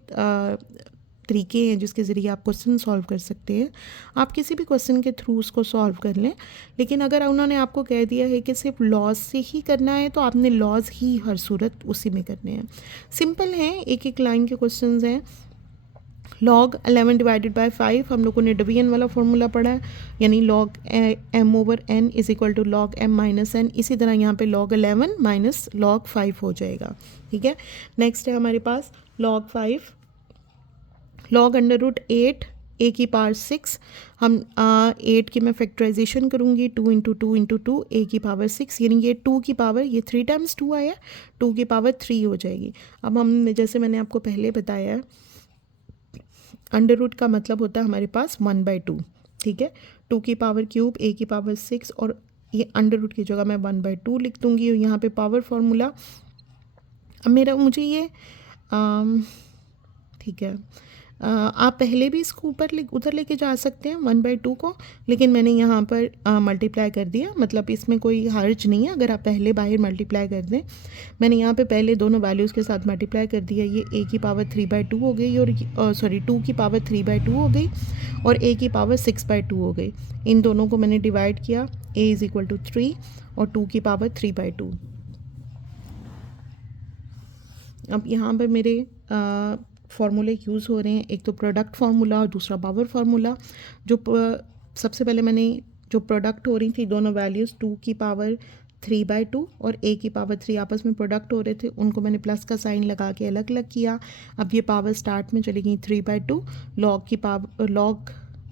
तरीके हैं जिसके ज़रिए आप क्वेश्चन सॉल्व कर सकते हैं। आप किसी भी क्वेश्चन के थ्रू उसको सॉल्व कर लें, लेकिन अगर उन्होंने आपको कह दिया है कि सिर्फ लॉज से ही करना है तो आपने लॉज ही हर सूरत उसी में करने हैं। सिंपल हैं, एक एक लाइन के क्वेश्चन हैं। log 11 डिवाइडेड बाय 5 हम लोगों ने डिवीजन वाला फॉर्मूला पढ़ा है, यानी log m over n is equal to log m minus n। इसी तरह यहाँ पे log 11 माइनस log 5 हो जाएगा, ठीक है। नेक्स्ट है हमारे पास log 5 log under root 8 a की पावर 6। हम 8 की मैं फैक्टराइजेशन करूँगी, 2 इंटू 2 इंटू 2 a की पावर 6, यानी ये 2 की पावर, ये 3 टाइम्स 2 आया, 2 की पावर 3 हो जाएगी। अब हम जैसे मैंने आपको पहले बताया अंडर रूट का मतलब होता है हमारे पास 1/2, ठीक है। 2 की पावर क्यूब, a की पावर 6, और ये अंडर रूट की जगह मैं 1/2 लिख दूँगी, और यहाँ पे पावर फार्मूला अब मुझे ये ठीक है। आप पहले भी इसको उधर लेके जा सकते हैं 1/2 को, लेकिन मैंने यहाँ पर मल्टीप्लाई कर दिया, मतलब इसमें कोई हर्ज नहीं है अगर आप पहले बाहर मल्टीप्लाई कर दें। मैंने यहाँ पे पहले दोनों वैल्यूज़ के साथ मल्टीप्लाई कर दिया, ये a की पावर 3/2 हो गई, और 2 की पावर 3/2 हो गई, और a की पावर 6/2 हो गई। इन दोनों को मैंने डिवाइड किया, a इज़ इक्वल टू 3 और 2 की पावर 3/2। अब यहाँ पर मेरे फार्मूले यूज़ हो रहे हैं, एक तो प्रोडक्ट फार्मूला और दूसरा पावर फार्मूला। जो सबसे पहले मैंने जो प्रोडक्ट हो रही थी दोनों वैल्यूज़, 2 की पावर 3/2 और a की पावर 3 आपस में प्रोडक्ट हो रहे थे, उनको मैंने प्लस का साइन लगा के अलग अलग किया। अब ये पावर स्टार्ट में चली गई 3/2, लॉग की power log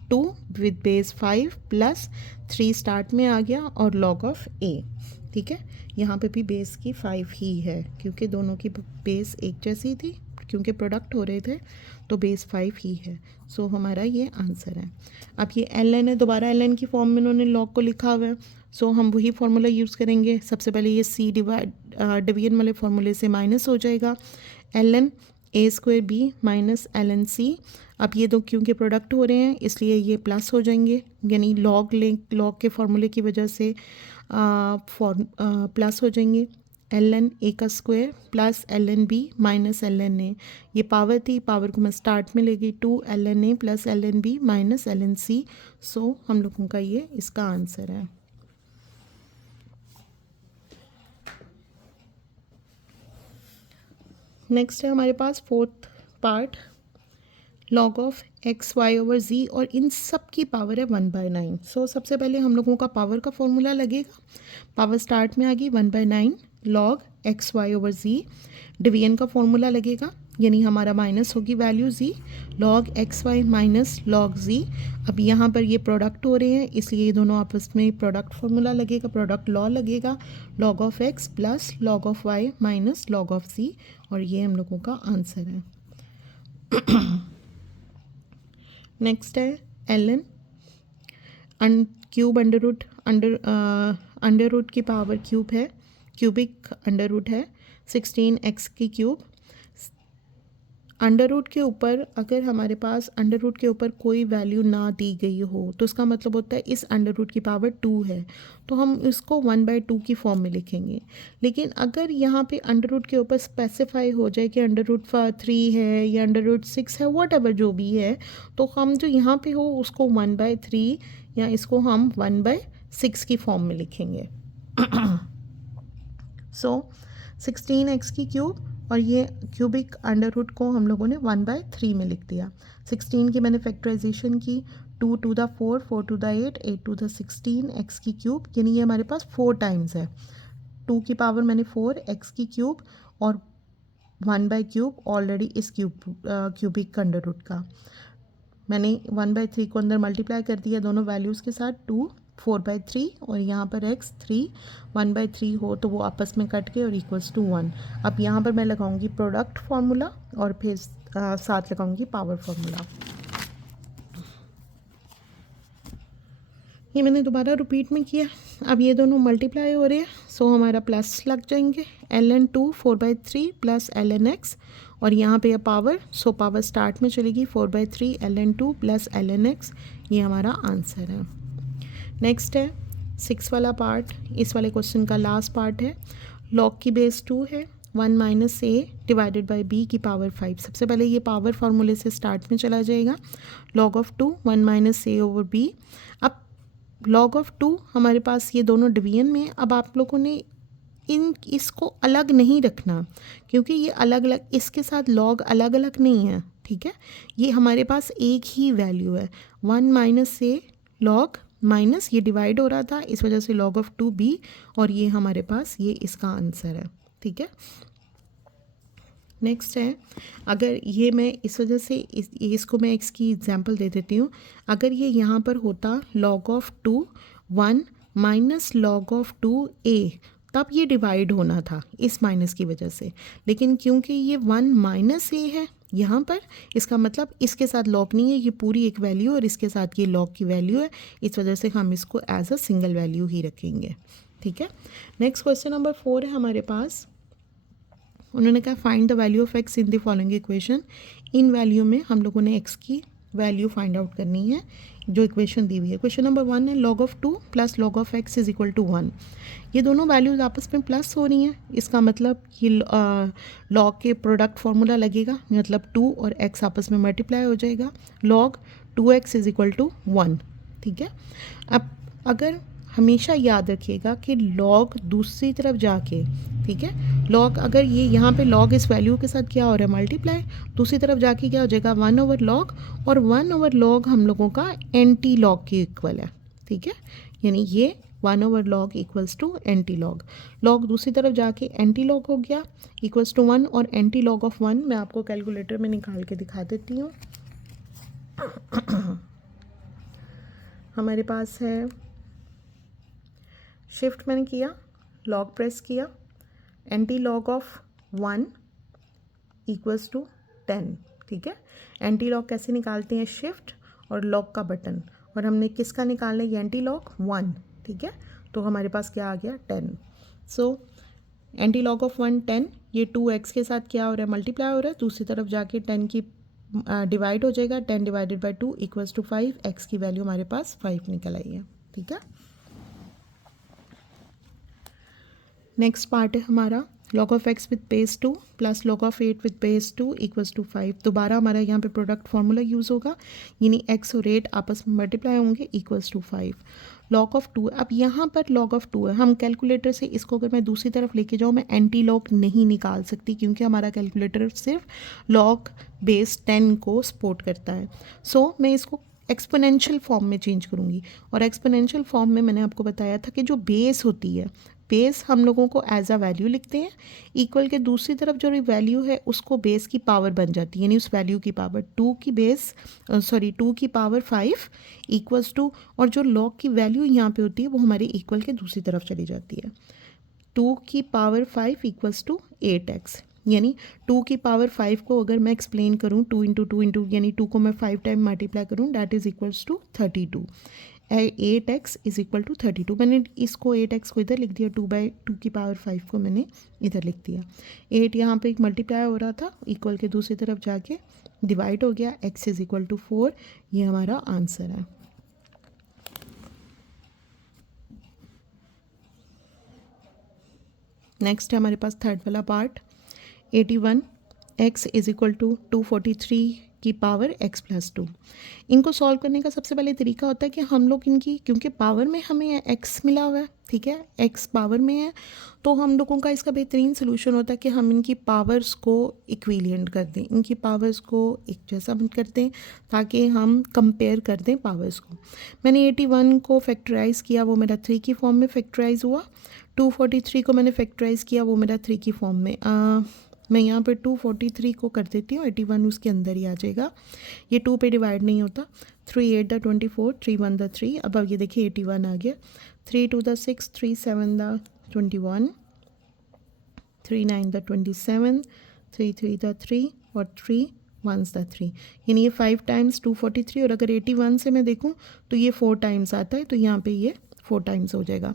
2 with base 5 plus 3 start में आ गया, और log ऑफ a, ठीक है। यहाँ पे भी बेस की 5 ही है क्योंकि दोनों की बेस एक जैसी थी, क्योंकि प्रोडक्ट हो रहे थे तो बेस 5 ही है। सो हमारा ये आंसर है। अब ये ln है, दोबारा ln की फॉर्म में उन्होंने log को लिखा हुआ है, सो हम वही फार्मूला यूज़ करेंगे। सबसे पहले ये c डिवीजन वाले फार्मूले से माइनस हो जाएगा, ln a² b minus ln c। अब ये दो क्योंकि प्रोडक्ट हो रहे हैं इसलिए ये प्लस हो जाएंगे, यानी log के फार्मूले की वजह से प्लस हो जाएंगे। ln a का square plus ln b minus ln a, ये पावर थी, पावर को मैं स्टार्ट में ले गई, 2 ln a plus ln b minus ln c। सो हम लोगों का ये इसका आंसर है। नेक्स्ट है हमारे पास fourth part, log of X Y over Z, और इन सब की पावर है 1/9। सो सबसे पहले हम लोगों का पावर का फॉर्मूला लगेगा, पावर स्टार्ट में आ गई 1/9 log x Y over z, division का फॉर्मूला लगेगा, यानी हमारा माइनस होगी value z, log x y minus log z. अब यहाँ पर ये प्रोडक्ट हो रहे हैं, इसलिए ये दोनों आपस में प्रोडक्ट फॉर्मूला लगेगा, प्रोडक्ट लॉ लगेगा, log of X plus log of Y minus log of Z, और ये हम लोगों का आंसर है। नेक्स्ट है ln क्यूब अंडर रूट की पावर क्यूब है, क्यूबिक अंडर रूट है 16x की क्यूब। अंडर रूट के ऊपर अगर हमारे पास अंडर रूट के ऊपर कोई वैल्यू ना दी गई हो तो इसका मतलब होता है इस अंडर रूट की पावर 2 है, तो हम इसको 1/2 की फॉर्म में लिखेंगे। लेकिन अगर यहाँ पे अंडर रूट के ऊपर स्पेसिफाई हो जाए कि अंडर रूट 3 है या अंडर रूट 6 है, वॉट एवर जो भी है, तो हम जो यहाँ पे हो उसको 1/3 या इसको हम 1/6 की फॉर्म में लिखेंगे। सो 16x की क्यूब और ये क्यूबिक अंडर रूट को हम लोगों ने 1/3 में लिख दिया। 16 की मैंने फैक्टराइजेशन की, 2 to the 4, 4 to the 8, 8 to the 16 x की क्यूब, यानी ये हमारे पास 4 टाइम्स है। 2 की पावर मैंने 4 x की क्यूब और 1/क्यूब ऑलरेडी इस क्यूबिक अंडर रूट का मैंने 1/3 को अंदर मल्टीप्लाई कर दिया दोनों वैल्यूज़ के साथ, 2 4/3 और यहाँ पर x 3 1/3 हो तो वो आपस में कट के और इक्वल्स टू 1। अब यहाँ पर मैं लगाऊंगी प्रोडक्ट फार्मूला और फिर साथ लगाऊंगी पावर फार्मूला। ये मैंने दोबारा रिपीट में किया। अब ये दोनों मल्टीप्लाई हो रहे हैं, सो हमारा प्लस लग जाएंगे, ln 2 4/3 प्लस ln x, और यहाँ पे पावर, सो पावर स्टार्ट में चलेगी 4/3 ln 2 प्लस ln x, ये हमारा आंसर है। नेक्स्ट है 6 वाला पार्ट, इस वाले क्वेश्चन का लास्ट पार्ट है। log की बेस 2 है, 1 minus a divided by b की पावर 5। सबसे पहले ये पावर फार्मूले से स्टार्ट में चला जाएगा, log of 2 1 minus a over b। अब log ऑफ 2 हमारे पास ये दोनों डिवीजन में, अब आप लोगों ने इसको अलग नहीं रखना क्योंकि ये अलग अलग, इसके साथ log अलग अलग नहीं है, ठीक है। ये हमारे पास एक ही वैल्यू है, 1 माइनस a log माइनस ये डिवाइड हो रहा था, इस वजह से log ऑफ 2b, और ये हमारे पास ये इसका आंसर है, ठीक है। नेक्स्ट है, अगर ये मैं इस वजह से इसको मैं इसकी एग्जांपल दे देती हूँ। अगर ये यहाँ पर होता log of 2 1 minus log of 2a, तब ये डिवाइड होना था इस माइनस की वजह से, लेकिन क्योंकि ये 1 माइनस a है यहाँ पर, इसका मतलब इसके साथ log नहीं है, ये पूरी एक वैल्यू और इसके साथ ये log की वैल्यू है, इस वजह से हम इसको एज अ सिंगल वैल्यू ही रखेंगे, ठीक है। नेक्स्ट क्वेश्चन नंबर 4 है हमारे पास। उन्होंने कहा find the value of x in the following equation. In value में हम लोगों ने एक्स की वैल्यू फाइंड आउट करनी है जो इक्वेशन दी हुई है। क्वेश्चन नंबर 1 है log of 2 plus log of x is equal to 1। ये दोनों वैल्यूज़ आपस में प्लस हो रही हैं, इसका मतलब ये log के प्रोडक्ट फार्मूला लगेगा, मतलब 2 और x आपस में मल्टीप्लाई हो जाएगा, log 2x is equal to 1, ठीक है। अब अगर हमेशा याद रखिएगा कि log दूसरी तरफ जाके, ठीक है, log अगर ये यहाँ पे log इस वैल्यू के साथ क्या हो रहा है मल्टीप्लाई, दूसरी तरफ जाके क्या हो जाएगा 1/log, और 1/log हम लोगों का एंटी log के इक्वल है, ठीक है, यानी ये 1/log equals to anti log। log दूसरी तरफ जाके एंटी log हो गया इक्वल्स टू 1, और एंटी log ऑफ 1 मैं आपको कैलकुलेटर में निकाल के दिखा देती हूँ। हमारे पास है, शिफ्ट मैंने किया, log प्रेस किया, anti log of 1 equals to 10, ठीक है। एंटी log कैसे निकालते हैं, शिफ्ट और log का बटन, और हमने किसका निकालना है, एंटी log 1, ठीक है, तो हमारे पास क्या आ गया 10। सो एंटी log ऑफ 1 10, ये 2x के साथ क्या हो रहा है मल्टीप्लाई हो रहा है, दूसरी तरफ जाके 10 की डिवाइड हो जाएगा, 10 divided by 2 equals to 5, x की वैल्यू हमारे पास 5 निकल आई है, ठीक है। नेक्स्ट पार्ट है हमारा log of x with base 2 plus log of 8 with base 2 equals to 5। दोबारा हमारा यहाँ पे प्रोडक्ट फार्मूला यूज़ होगा, यानी x और 8 आपस में मल्टीप्लाई होंगे इक्वल्स टू 5। log ऑफ 2, अब यहाँ पर log ऑफ 2 है, हम कैलकुलेटर से इसको अगर मैं दूसरी तरफ लेके जाऊँ मैं एंटी लॉग नहीं निकाल सकती क्योंकि हमारा कैलकुलेटर सिर्फ log बेस 10 को सपोर्ट करता है। सो मैं इसको एक्सपोनेंशियल फॉर्म में चेंज करूँगी, और एक्सपोनेंशियल फॉर्म में मैंने आपको बताया था कि जो बेस होती है, बेस हम लोगों को एज अ वैल्यू लिखते हैं, इक्वल के दूसरी तरफ जो वैल्यू है उसको बेस की पावर बन जाती है, यानी उस वैल्यू की पावर 2 की पावर 5 इक्वल्स टू, और जो लॉग की वैल्यू यहाँ पे होती है वो हमारी इक्वल के दूसरी तरफ चली जाती है। 2 की पावर 5 इक्वल्स टू 8x, यानी 2 की पावर 5 को अगर मैं एक्सप्लेन करूँ 2 इंटू 2 इंटू, यानी 2 को मैं 5 टाइम मल्टीप्लाई करूँ, that is equals to 32। 8x is equal to 32। मैंने इसको 8x को इधर लिख दिया, 2 की पावर 5 को मैंने इधर लिख दिया। 8 यहाँ पे एक मल्टीप्लाई हो रहा था, इक्वल के दूसरी तरफ जाके डिवाइड हो गया, x इज इक्वल टू 4। ये हमारा आंसर है। नेक्स्ट है हमारे पास थर्ड वाला part, 81 x is equal to 243 की पावर x प्लस 2। इनको सॉल्व करने का सबसे पहले तरीका होता है कि हम लोग इनकी, क्योंकि पावर में हमें x मिला हुआ है, ठीक है, x पावर में है, तो हम लोगों का इसका बेहतरीन सोल्यूशन होता है कि हम इनकी पावर्स को इक्विलिएंट कर दें, इनकी पावर्स को एक जैसा कर दें ताकि हम कंपेयर कर दें पावर्स को। मैंने 81 को फैक्टराइज़ किया, वो मेरा 3 की फॉर्म में फैक्टराइज़ हुआ। 243 को मैंने फैक्टराइज़ किया, वो मेरा 3 की फॉर्म में। मैं यहाँ पे 243 को कर देती हूँ, 81 उसके अंदर ही आ जाएगा, ये 2 पे डिवाइड नहीं होता। 3 8 द 24, 3 1 द 3, अब ये देखिए 81 आ गया। 3 2 द 6, 3 7 द 21, 3 9 द 27, 3 3 द 3 और 3 1 द 3, यानी ये 5 टाइम्स 243, और अगर 81 से मैं देखूँ तो ये 4 टाइम्स आता है, तो यहाँ पे ये 4 टाइम्स हो जाएगा,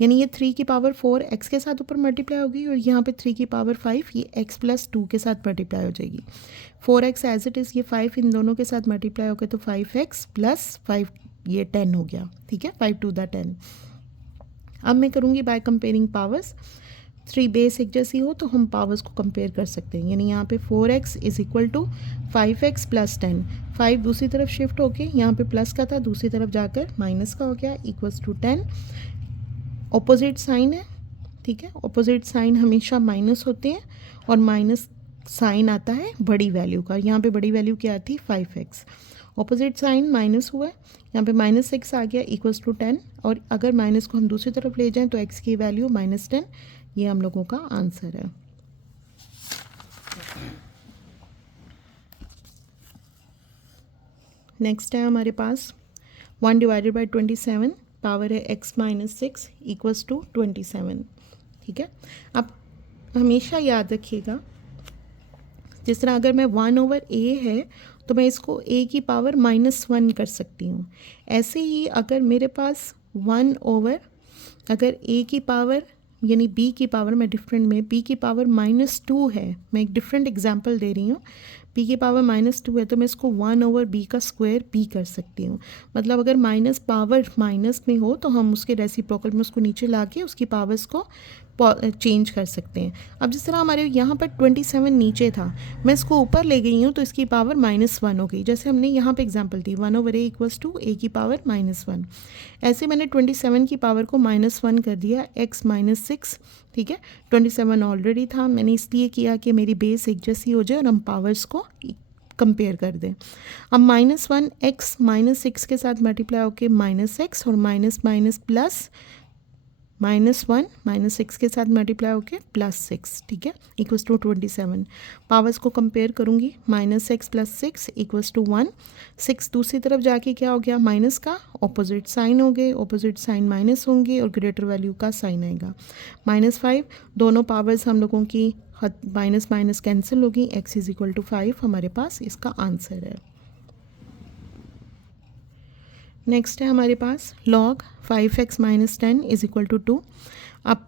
यानी ये 3 की पावर 4 x के साथ ऊपर मल्टीप्लाई होगी, और यहाँ पे 3 की पावर 5 ये x प्लस 2 के साथ मल्टीप्लाई हो जाएगी। 4x एज इट इज़, ये 5 इन दोनों के साथ मल्टीप्लाई हो गया तो 5x प्लस 5 ये 10 हो गया, ठीक है, 5 टू द 10। अब मैं करूँगी बाय कंपेयरिंग पावर्स। 3 बेस एक जैसी हो तो हम पावर्स को कंपेयर कर सकते हैं, यानी यहाँ पे 4x is equal to 5x plus 10। 5 दूसरी तरफ शिफ्ट होके यहाँ पे प्लस का था, दूसरी तरफ जाकर माइनस का हो गया, इक्वल्स टू 10। ऑपोजिट साइन है, ठीक है, ऑपोजिट साइन हमेशा माइनस होते हैं, और माइनस साइन आता है बड़ी वैल्यू का। यहाँ पे बड़ी वैल्यू क्या थी, 5x। ऑपोजिट साइन माइनस हुआ है, यहाँ पे -6 आ गया, इक्वल्स टू 10, और अगर माइनस को हम दूसरी तरफ ले जाएं तो x की वैल्यू -10, ये हम लोगों का आंसर है। नेक्स्ट है हमारे पास 1 डिवाइडेड बाई 27, पावर है x -6 इक्वल्स टू 27, ठीक है। अब हमेशा याद रखिएगा, जिस तरह अगर मैं 1/a है तो मैं इसको a की पावर -1 कर सकती हूँ। ऐसे ही अगर मेरे पास अगर a की पावर यानी b की पावर, मैं डिफरेंट में b की पावर -2 है, मैं एक डिफरेंट एग्जांपल दे रही हूँ, b की पावर -2 है तो मैं इसको 1/b का स्क्वायर b कर सकती हूँ। मतलब अगर माइनस पावर माइनस में हो तो हम उसके रेसिप्रोकल में उसको नीचे ला के उसकी पावर्स को चेंज कर सकते हैं। अब जिस तरह हमारे यहाँ पर 27 नीचे था, मैं इसको ऊपर ले गई हूँ तो इसकी पावर -1 हो गई, जैसे हमने यहाँ पे एग्जांपल दी 1/a इक्वल्स टू a की पावर -1। ऐसे मैंने 27 की पावर को -1 कर दिया, x -6, ठीक है। 27 ऑलरेडी था, मैंने इसलिए किया कि मेरी बेस एक जैसी हो जाए और हम पावर्स को कंपेयर कर दें। अब -1 x -6 के साथ मल्टीप्लाई होके -x, और माइनस माइनस प्लस -1 -6 के साथ मल्टीप्लाई होके +6, ठीक है, इक्वल्स टू 27। पावर्स को कंपेयर करूँगी, -x + 6 इक्वल्स टू 1। 6 दूसरी तरफ जाके क्या हो गया, माइनस का ऑपोजिट साइन हो गए, ऑपोजिट साइन माइनस होंगे और ग्रेटर वैल्यू का साइन आएगा। -5, दोनों पावर्स हम लोगों की माइनस माइनस कैंसिल होगी, x इज इक्वल टू 5 हमारे पास इसका आंसर है। नेक्स्ट है हमारे पास log 5x - 10 is equal to 2। अब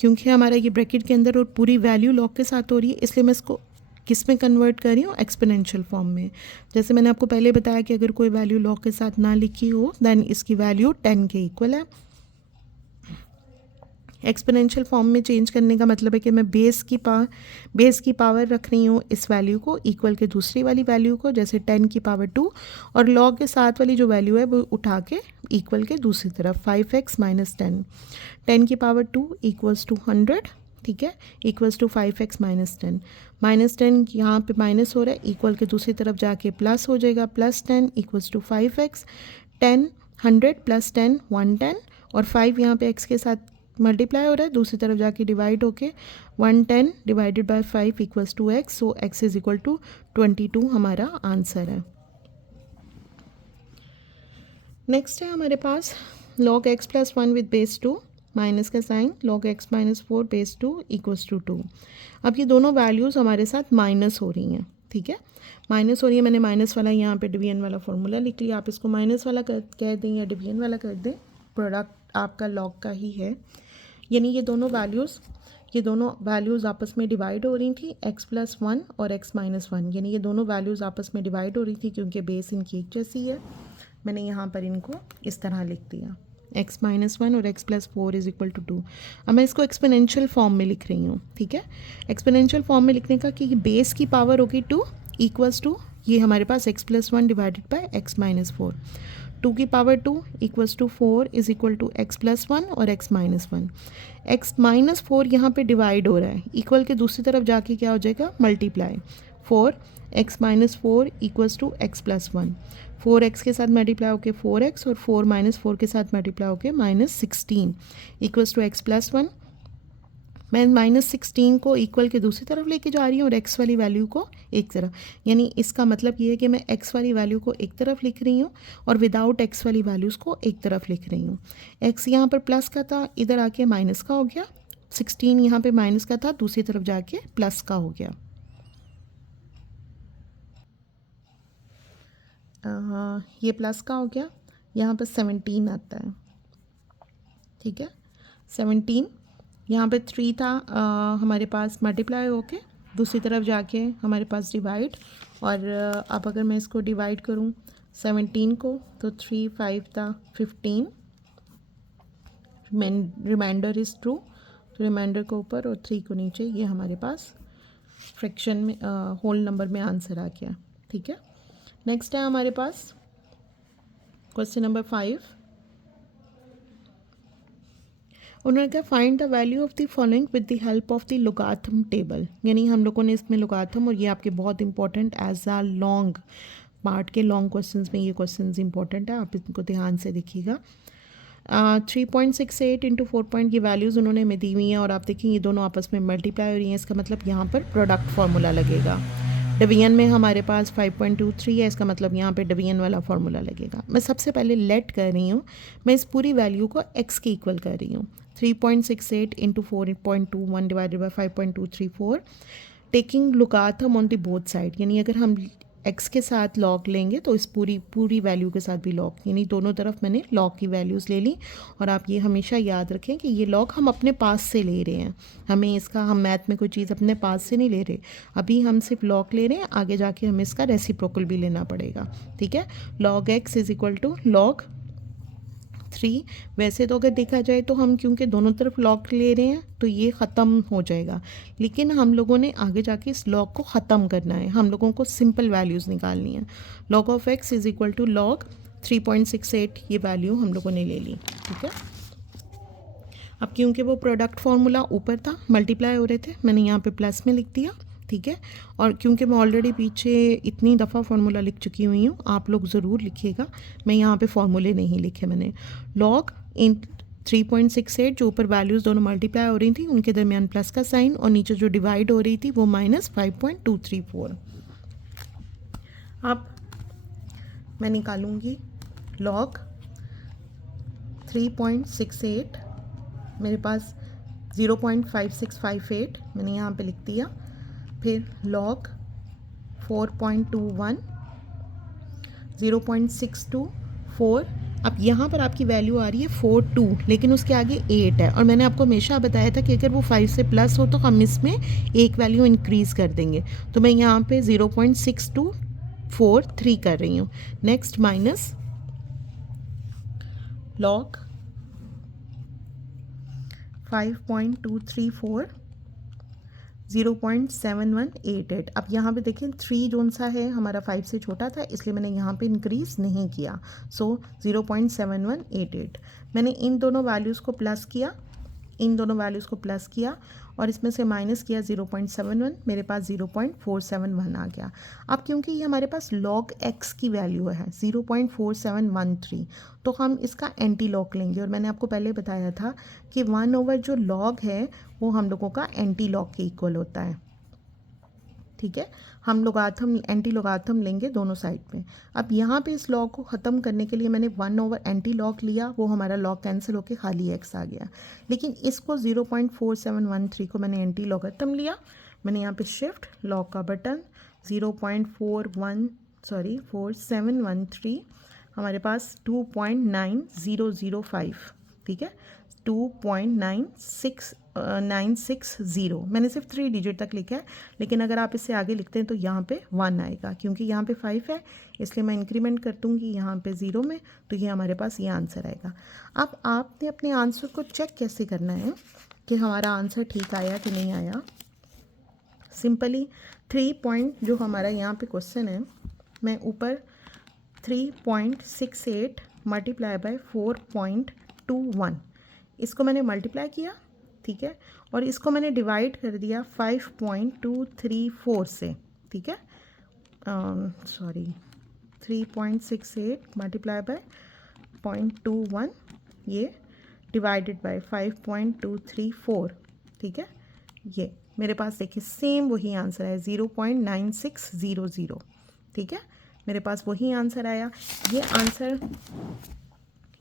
क्योंकि हमारा ये ब्रैकेट के अंदर और पूरी वैल्यू log के साथ हो रही है, इसलिए मैं इसको किस में कन्वर्ट कर रही हूँ, एक्सपोनेंशियल फॉर्म में। जैसे मैंने आपको पहले बताया कि अगर कोई वैल्यू log के साथ ना लिखी हो दैन इसकी वैल्यू 10 के इक्वल है। एक्सपोनेंशियल फॉर्म में चेंज करने का मतलब है कि मैं बेस की पावर रख रही हूँ इस वैल्यू को इक्वल के दूसरी वाली वैल्यू को, जैसे 10 की पावर 2, और लॉग के साथ वाली जो वैल्यू है वो उठा के इक्वल के दूसरी तरफ 5x माइनस 10, 10 की पावर 2 इक्वल्स टू 100, ठीक है, equals to 5x minus 10, minus 10 यहाँ पे माइनस हो रहा है, इक्वल के दूसरी तरफ जाके प्लस हो जाएगा, plus 10 equals to 5x, 10 100 plus 10 110, और 5 यहाँ पे x के साथ मल्टीप्लाई हो रहा है, दूसरी तरफ जाके डिवाइड होके 110 divided by 5 equals to x, so x is equal to 22 हमारा आंसर है। नेक्स्ट है हमारे पास log x plus 1 with base 2, minus का sign, log x minus 4 base 2 equals to 2। अब ये दोनों वैल्यूज़ हमारे साथ माइनस हो रही हैं, ठीक है, माइनस हो रही है, मैंने माइनस वाला यहाँ पे डिवीजन वाला फॉर्मूला लिख लिया, आप इसको माइनस वाला कह दें या डिवीजन वाला कर दें, प्रोडक्ट आपका log का ही है, यानी ये दोनों वैल्यूज़ आपस में डिवाइड हो रही थी, x प्लस 1 और x माइनस 1, यानी ये दोनों वैल्यूज़ आपस में डिवाइड हो रही थी क्योंकि बेस इनकी एक जैसी है। मैंने यहाँ पर इनको इस तरह लिख दिया, x माइनस 1 और x plus 4 is equal to 2। अब मैं इसको एक्सपोनेंशियल फॉर्म में लिख रही हूँ, ठीक है, एक्सपोनेंशियल फॉर्म में लिखने का कि बेस की पावर होगी 2 इक्वल्स टू ये हमारे पास x plus 1 divided by x minus 4, 2 की power 2 equals to 4 is equal to x plus 1 और x माइनस 1, x माइनस 4 यहाँ पे डिवाइड हो रहा है, इक्वल के दूसरी तरफ जाके क्या हो जाएगा multiply, 4 x minus 4 equals to x plus 1, 4x के साथ मल्टीप्लाई होके 4x और 4 माइनस 4 के साथ मल्टीप्लाई होके minus 16 equals to x plus 1। मैं माइनस 16 को इक्वल के दूसरी तरफ लेके जा रही हूँ और x वाली वैल्यू को एक तरफ, यानी इसका मतलब ये है कि मैं x वाली वैल्यू को एक तरफ लिख रही हूँ और विदाउट x वाली वैल्यूज़ को एक तरफ लिख रही हूँ। x यहाँ पर प्लस का था, इधर आके माइनस का हो गया, 16 यहाँ पे माइनस का था, दूसरी तरफ जाके प्लस का हो गया। ये प्लस का हो गया, यहाँ पर 17 आता है, ठीक है, 17 यहाँ पे 3 था हमारे पास मल्टीप्लाई होके दूसरी तरफ जाके हमारे पास डिवाइड, और अब अगर मैं इसको डिवाइड करूँ 17 को तो 3 5 था 15, रिमाइंडर इज़ ट्रू, तो रिमाइंडर को ऊपर और 3 को नीचे, ये हमारे पास फ्रैक्शन में होल नंबर में आंसर आ गया, ठीक है। नेक्स्ट है हमारे पास क्वेश्चन नंबर 5, उन्होंने कहा find the value of the following with the help of the logarithm table, यानी हम लोगों ने इसमें लोगारिथम, और ये आपके बहुत इंपॉर्टेंट एज आ लॉन्ग पार्ट के लॉन्ग क्वेश्चंस में ये क्वेश्चंस इंपॉर्टेंट है, आप इनको ध्यान से देखिएगा। 3.68 इंटू 4 की वैल्यूज़ उन्होंने हमें दी हुई हैं, और आप देखें ये दोनों आपस में मल्टीप्लाई हो रही हैं, इसका मतलब यहाँ पर प्रोडक्ट फार्मूला लगेगा। डिवीजन में हमारे पास 5.23 है, इसका मतलब यहाँ पे डिवीजन वाला फार्मूला लगेगा। मैं सबसे पहले लेट कर रही हूँ, मैं इस पूरी वैल्यू को x के इक्वल कर रही हूँ, 3.68 into 4.21 divided by 5.234, taking logarithm on the both side, यानी अगर हम x के साथ लॉग लेंगे तो इस पूरी वैल्यू के साथ भी लॉग, यानी दोनों तरफ मैंने लॉग की वैल्यूज़ ले ली। और आप ये हमेशा याद रखें कि ये लॉग हम अपने पास से ले रहे हैं, हम मैथ में कोई चीज़ अपने पास से नहीं ले रहे, अभी हम सिर्फ लॉग ले रहे हैं, आगे जाके हमें इसका रेसिप्रोकल भी लेना पड़ेगा, ठीक है। Log x is equal to log 3, वैसे तो अगर देखा जाए तो हम क्योंकि दोनों तरफ लॉग ले रहे हैं तो ये ख़त्म हो जाएगा, लेकिन हम लोगों ने आगे जाके इस लॉग को ख़त्म करना है, हम लोगों को सिंपल वैल्यूज़ निकालनी है। Log of x is equal to log 3.68, ये वैल्यू हम लोगों ने ले ली, ठीक है। अब क्योंकि वो प्रोडक्ट फार्मूला ऊपर था, मल्टीप्लाई हो रहे थे, मैंने यहाँ पे प्लस में लिख दिया, ठीक है। और क्योंकि मैं ऑलरेडी पीछे इतनी दफ़ा फार्मूला लिख चुकी हुई हूँ, आप लोग ज़रूर लिखिएगा, मैं यहाँ पे फार्मूले नहीं लिखे मैंने। लॉग इन 3.68, जो ऊपर वैल्यूज़ दोनों मल्टीप्लाई हो रही थी उनके दरमियान प्लस का साइन, और नीचे जो डिवाइड हो रही थी वो माइनस 5.234। अब मैं निकालूँगी लॉग 3.68, मेरे पास 0.5658 मैंने यहाँ पे लिख दिया, फिर लॉग 4.21 0.624, अब यहाँ पर आपकी वैल्यू आ रही है 42, लेकिन उसके आगे 8 है, और मैंने आपको हमेशा बताया था कि अगर वो 5 से प्लस हो तो हम इसमें एक वैल्यू इंक्रीज़ कर देंगे, तो मैं यहाँ पे 0.6243 कर रही हूँ। Next minus log 5.234 0.7188। अब यहाँ पे देखें 3 जोन सा है हमारा 5 से छोटा था, इसलिए मैंने यहाँ पे इंक्रीज़ नहीं किया। सो 0.7188 मैंने इन दोनों वैल्यूज़ को प्लस किया, इन दोनों वैल्यूज़ को प्लस किया और इसमें से माइनस किया 0.71, मेरे पास 0.471 आ गया। अब क्योंकि ये हमारे पास log x की वैल्यू है 0.4713, तो हम इसका एंटी लॉग लेंगे। और मैंने आपको पहले बताया था कि 1/, जो log है वो हम लोगों का एंटी लॉग के इक्वल होता है। ठीक है, हम लोगाथम एंटी लोगाथम लेंगे दोनों साइड में। अब यहाँ पे इस लॉग को ख़त्म करने के लिए मैंने 1/, एंटी लॉग लिया, वो हमारा लॉग कैंसिल होके खाली x आ गया। लेकिन इसको 0.4713 को मैंने एंटी लोगाथम लिया, मैंने यहाँ पे शिफ्ट लॉग का बटन 4713 हमारे पास 2.9005, ठीक है 2.960। मैंने सिर्फ 3 डिजिट तक लिखा है, लेकिन अगर आप इससे आगे लिखते हैं तो यहाँ पे 1 आएगा, क्योंकि यहाँ पे 5 है इसलिए मैं इंक्रीमेंट कर दूँगी यहाँ पे 0 में, तो ये हमारे पास ये आंसर आएगा। अब आपने अपने आंसर को चेक कैसे करना है कि हमारा आंसर ठीक आया कि नहीं आया। सिंपली 3 पॉइंट जो हमारा यहाँ पे क्वेश्चन है, मैं ऊपर 3.68 मल्टीप्लाई बाय 4.21 इसको मैंने मल्टीप्लाई किया, ठीक है, और इसको मैंने डिवाइड कर दिया 5.234 से, ठीक है 3.68 मल्टीप्लाई बाय 0.21 ये डिवाइडेड बाय 5.234, ठीक है, ये मेरे पास देखिए सेम वही आंसर है 0.9600, ठीक है, मेरे पास वही आंसर आया।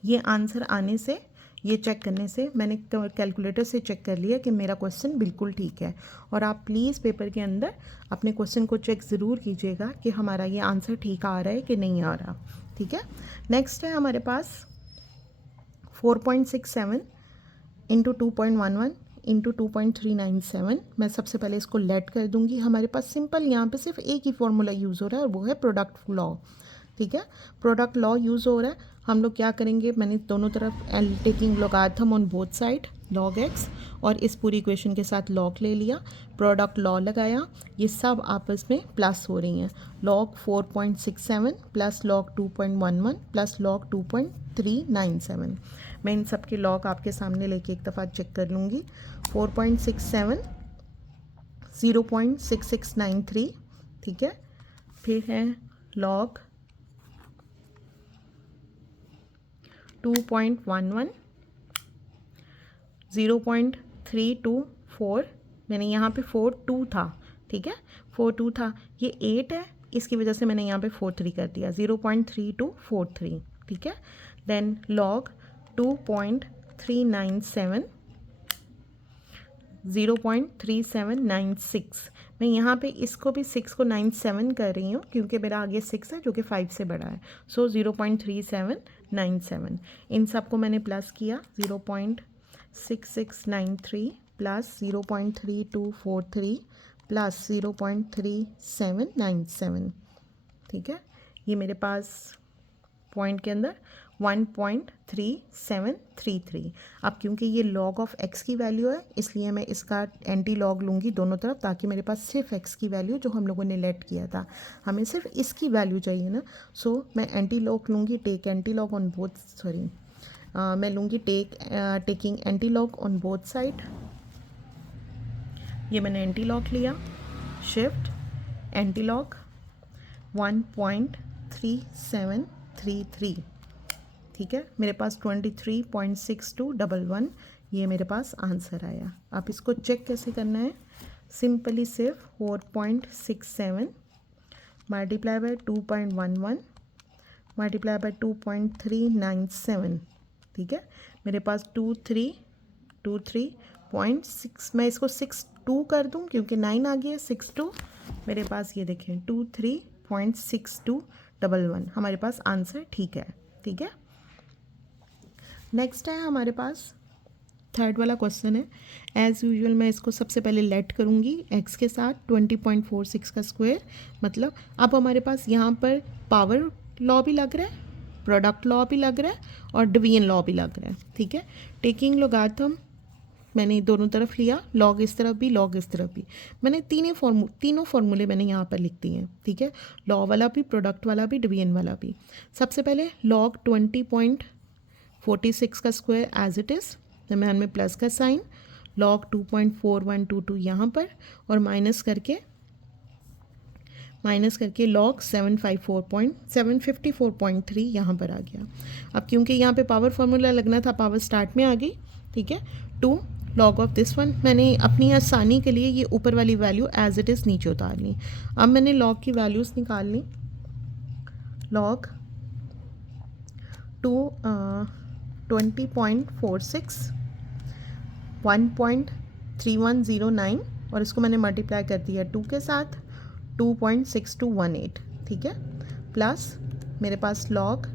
ये आंसर आने से, ये चेक करने से, मैंने कैलकुलेटर से चेक कर लिया कि मेरा क्वेश्चन बिल्कुल ठीक है। और आप प्लीज़ पेपर के अंदर अपने क्वेश्चन को चेक ज़रूर कीजिएगा कि हमारा ये आंसर ठीक आ रहा है कि नहीं आ रहा, ठीक है। नेक्स्ट है हमारे पास 4.67 इंटू 2.11 इंटू 2.397। मैं सबसे पहले इसको लेट कर दूंगी। हमारे पास सिंपल यहाँ पे सिर्फ एक ही फॉर्मूला यूज़ हो रहा है और वो है प्रोडक्ट लॉ, ठीक है, प्रोडक्ट लॉ यूज़ हो रहा है। हम लोग क्या करेंगे, मैंने दोनों तरफ taking logarithm on both side log x और इस पूरी इक्वेशन के साथ log ले लिया, प्रोडक्ट लॉ लगाया, ये सब आपस में प्लस हो रही हैं। log 4.67 plus log 2.11 plus log 2.397। मैं इन सब के log आपके सामने लेके एक दफ़ा चेक कर लूँगी। 4.67 0.6693, ठीक है, फिर है log 2.11 0.324, मैंने यहाँ पे 42 था, ठीक है 42 था, ये 8 है, इसकी वजह से मैंने यहाँ पे 43 कर दिया 0.3243, ठीक है। देन log 2.397 0.3796, मैं यहाँ पे इसको भी 6 को 97 कर रही हूँ क्योंकि मेरा आगे 6 है जो कि 5 से बड़ा है। सो 0.3797, इन सब को मैंने प्लस किया 0.6693 प्लस 0.3243 प्लस 0.3797, ठीक है, ये मेरे पास पॉइंट के अंदर 1.3733। अब क्योंकि ये log ऑफ x की वैल्यू है इसलिए मैं इसका एंटी लॉग लूँगी दोनों तरफ, ताकि मेरे पास सिर्फ x की वैल्यू जो हम लोगों ने लेट किया था, हमें सिर्फ इसकी वैल्यू चाहिए ना। सो मैं एंटी लॉग लूँगी, take anti log on both, मैं लूँगी taking anti log on both side. ये मैंने एंटी लॉग लिया, शिफ्ट एंटी लॉग 1.3733, ठीक है, मेरे पास 23.6211, ये मेरे पास आंसर आया। आप इसको चेक कैसे करना है, सिंपली सिर्फ 4.67 मल्टीप्लाई बाय 2.11 मल्टीप्लाई बाय 2.397, ठीक है, मेरे पास 23.6, मैं इसको 62 कर दूं क्योंकि 9 आ गया, 62 मेरे पास, ये देखें 23.6211, हमारे पास आंसर ठीक है, ठीक है। नेक्स्ट है हमारे पास थर्ड वाला क्वेश्चन है। एज़ यूजुअल मैं इसको सबसे पहले लेट करूँगी x के साथ 20.46 का स्क्वायर, मतलब अब हमारे पास यहाँ पर पावर लॉ भी लग रहा है, प्रोडक्ट लॉ भी लग रहा है और डिवीजन लॉ भी लग रहा है, ठीक है। टेकिंग लोगारिथम मैंने दोनों तरफ लिया, लॉग इस तरफ भी लॉग इस तरफ भी, मैंने तीनों फार्मूले मैंने यहाँ पर लिख दिए हैं, ठीक है। लॉ वाला भी, प्रोडक्ट वाला भी, डिवीजन वाला भी। सबसे पहले लॉग 20.46 का स्क्वायर एज इट इज़, दरम्यान में प्लस का साइन, लॉग 2.4122 यहाँ पर, और माइनस करके लॉग 754.3 यहाँ पर आ गया। अब क्योंकि यहाँ पे पावर फार्मूला लगना था, पावर स्टार्ट में आ गई, ठीक है। 2 लॉग ऑफ दिस वन, मैंने अपनी आसानी के लिए ये ऊपर वाली वैल्यू एज इट इज़ नीचे उतार ली। अब मैंने लॉग की वैल्यूज़ निकाल ली। लॉग 20.46, 1.3109, और इसको मैंने मल्टीप्लाई कर दिया 2 के साथ, 2.6218, ठीक है। प्लस मेरे पास लॉग